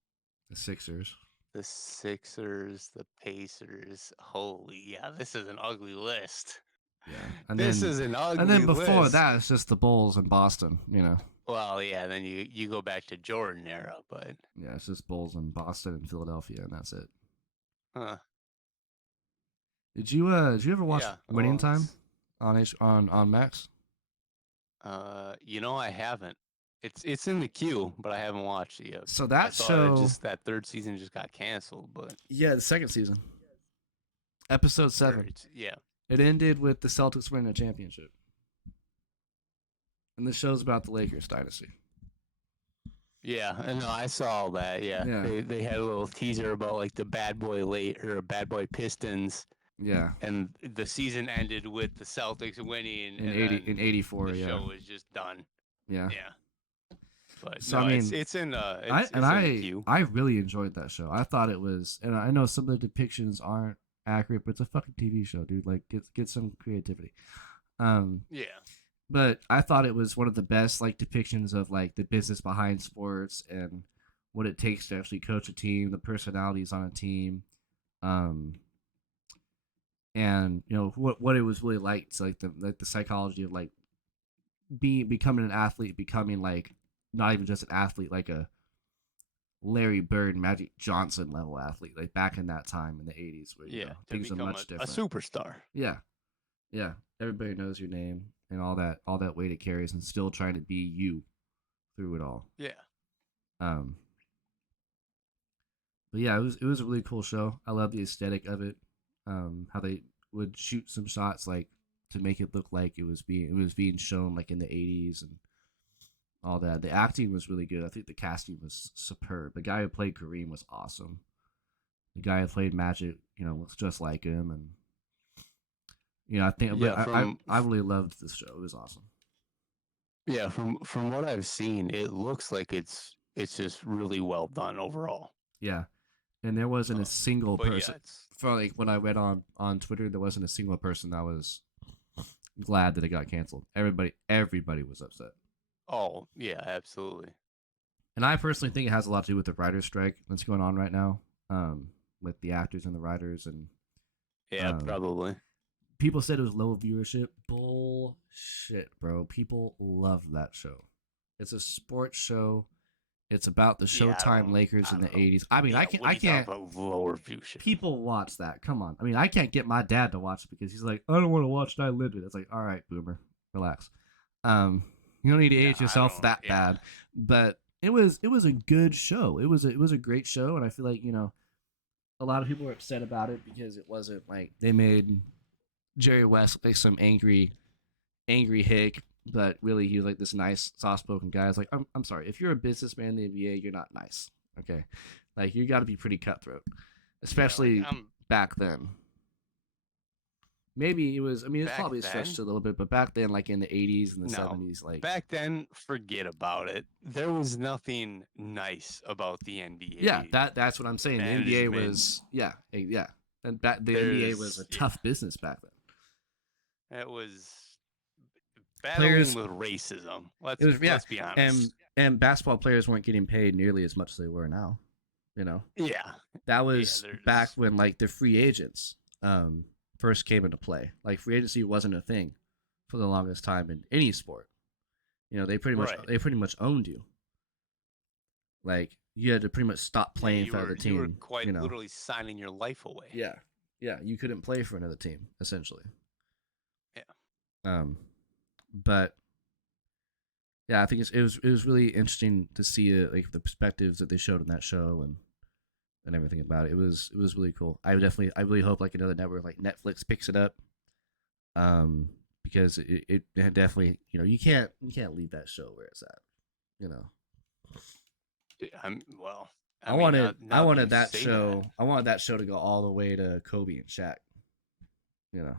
the Sixers. the Sixers, the Pacers. Holy yeah, this is an ugly list. Yeah, This is an and ugly then before list. that, it's just the Bulls and Boston. Well, yeah, then you go back to Jordan era, but Yeah, it's just Bulls and Boston and Philadelphia, and that's it. huh, Did you ever watch yeah. Winning Well, Time on Max? I haven't. It's in the queue, but I haven't watched it yet. So I that saw it show, just that third season just got canceled, but yeah, the second season, episode 7. yeah, It ended with the Celtics winning a championship, and the show's about the Lakers dynasty. yeah. And no, I saw all that. Yeah, Yeah, they had a little teaser about like the Bad Boy Pistons, yeah, and the season ended with the Celtics winning, in and then in '84. the Yeah, show was just done. yeah. Yeah, but So I no, mean, it's in I it's in the queue. I really enjoyed that show. I thought it was, and I know some of the depictions aren't accurate, but it's a fucking TV show, dude. Like, get some creativity. Um, Yeah, but I thought it was one of the best like depictions of like the business behind sports and what it takes to actually coach a team, the personalities on a team, um, and what it was really like. So like the psychology of like becoming an athlete, becoming like not even just an athlete, like a Larry Bird, Magic Johnson level athlete, like back in that time in the '80s, where yeah. To things are become much a different. superstar. Yeah, yeah. Everybody knows your name and all that weight it carries, and still trying to be you through it all. Yeah, Um, but yeah, it was a really cool show. I love the aesthetic of it. How they would shoot some shots like to make it look like it was being shown like in the '80s and all that. The acting was really good. I think the casting was superb. The guy who played Kareem was awesome. The guy who played Magic, looks just like him, and I think, but yeah. I really loved this show. It was awesome. From what I've seen, it looks like it's just really well done overall. Yeah, and there wasn't a Um, single but yeah, person. it's For like when I read on Twitter, there wasn't a single person that was glad that it got canceled. Everybody was upset. oh yeah, absolutely. And I personally think it has a lot to do with the writer's strike that's going on right now, with the actors and the writers, and Yeah, um, probably. people said it was low viewership. Bullshit, bro. People love that show. It's a sports show. It's about the Yeah, Showtime Lakers I in the don't know. '80s. I mean, Yeah, I what are you talking can't. about lower view shit? People watch that. Come on. I mean, I can't get my dad to watch it because he's like, I don't want to watch it. I lived it. It's like, all right, boomer, relax. Um, you don't need to No, age I yourself don't. that Yeah, bad. But it was a good show. It was a great show, and I feel like a lot of people were upset about it because it wasn't like they made Jerry West like some angry hick, but really he was like this nice, soft spoken guy. It's like, I'm sorry, if you're a businessman in the NBA, you're not nice. Okay. Like you gotta be pretty cutthroat. yeah. Like Especially I'm back then. Maybe it was, I mean, it's back probably then. stretched a little bit, but back then, like in the '80s and the No, '70s, like back then, forget about it. There was nothing nice about the NBA yeah, that's what I'm saying. The NBA management. was yeah. And the NBA was a There's yeah, tough business back then. it was battling Players with racism. it was Let's be honest. and basketball players weren't getting paid nearly as much as they were now. You know, Yeah, that yeah. was back There's when like the free agents first came into play. Like free agency wasn't a thing for the longest time in any sport. They right. pretty much owned you. Like you had to pretty much stop Yeah, playing for another you were team. quite literally signing your life away. Yeah, yeah, you couldn't play for another team essentially. Yeah. Um, but yeah, I think it was really interesting to see like the perspectives that they showed in that show and everything about it. It was really cool. I really hope like another network like Netflix picks it up. Um, because it definitely, you can't leave that show where it's at. You know, I'm well. I I mean, wanted I now that wanted you that say that, show I wanted that show to go all the way to Kobe and Shaq. You know,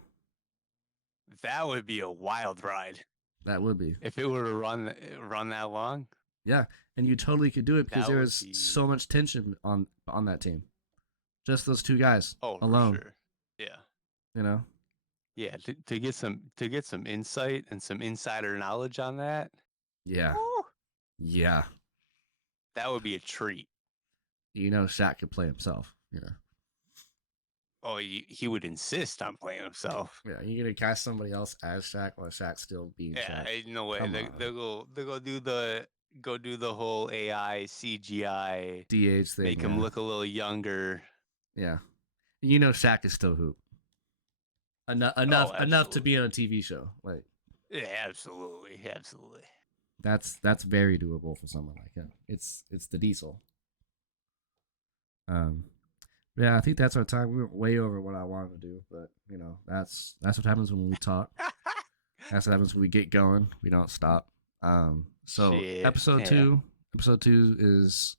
that would be a wild ride that would be. if it were to run that long. Yeah, and you totally could do it because That there would was be so much tension on that team. Just those two guys for alone. sure. Yeah, You know. yeah. To get some insight and some insider knowledge on that, Yeah. whew, Yeah. that would be a treat. Shaq could play himself. Oh, he would insist on playing himself. Yeah, you're gonna cast somebody else as Shaq while Shaq still being Yeah, Shaq. ain't no way. Come They on. they'll go do the whole AI CGI, DH thing, make him yeah. look a little younger. Yeah. Shaq is still hoop. Enough Oh, enough enough to be absolutely. on a TV show. Like Yeah, absolutely, absolutely. that's very doable for someone like him. It's the diesel. Um yeah, I think that's our time. We went way over what I wanted to do, but that's what happens when we talk. That's what happens when we get going. We don't stop. So Shit. episode Yeah. two, episode two is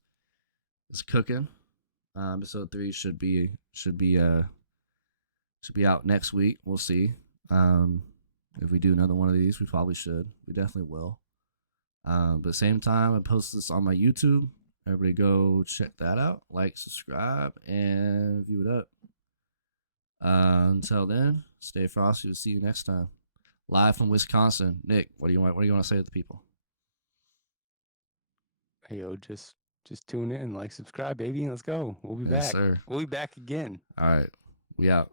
cooking. Episode three should be out next week. We'll see. If we do another one of these, we probably should. We definitely will. But at the same time, I post this on my YouTube. Everybody go check that out. Like, subscribe, and view it up. Until then, stay frosty. We'll see you next time. Live from Wisconsin. Nick, what do you want to say to the people? Hey, yo, just tune in, like, subscribe, baby. Let's go. We'll be Yes, back. sir. We'll be back again. All right. We out.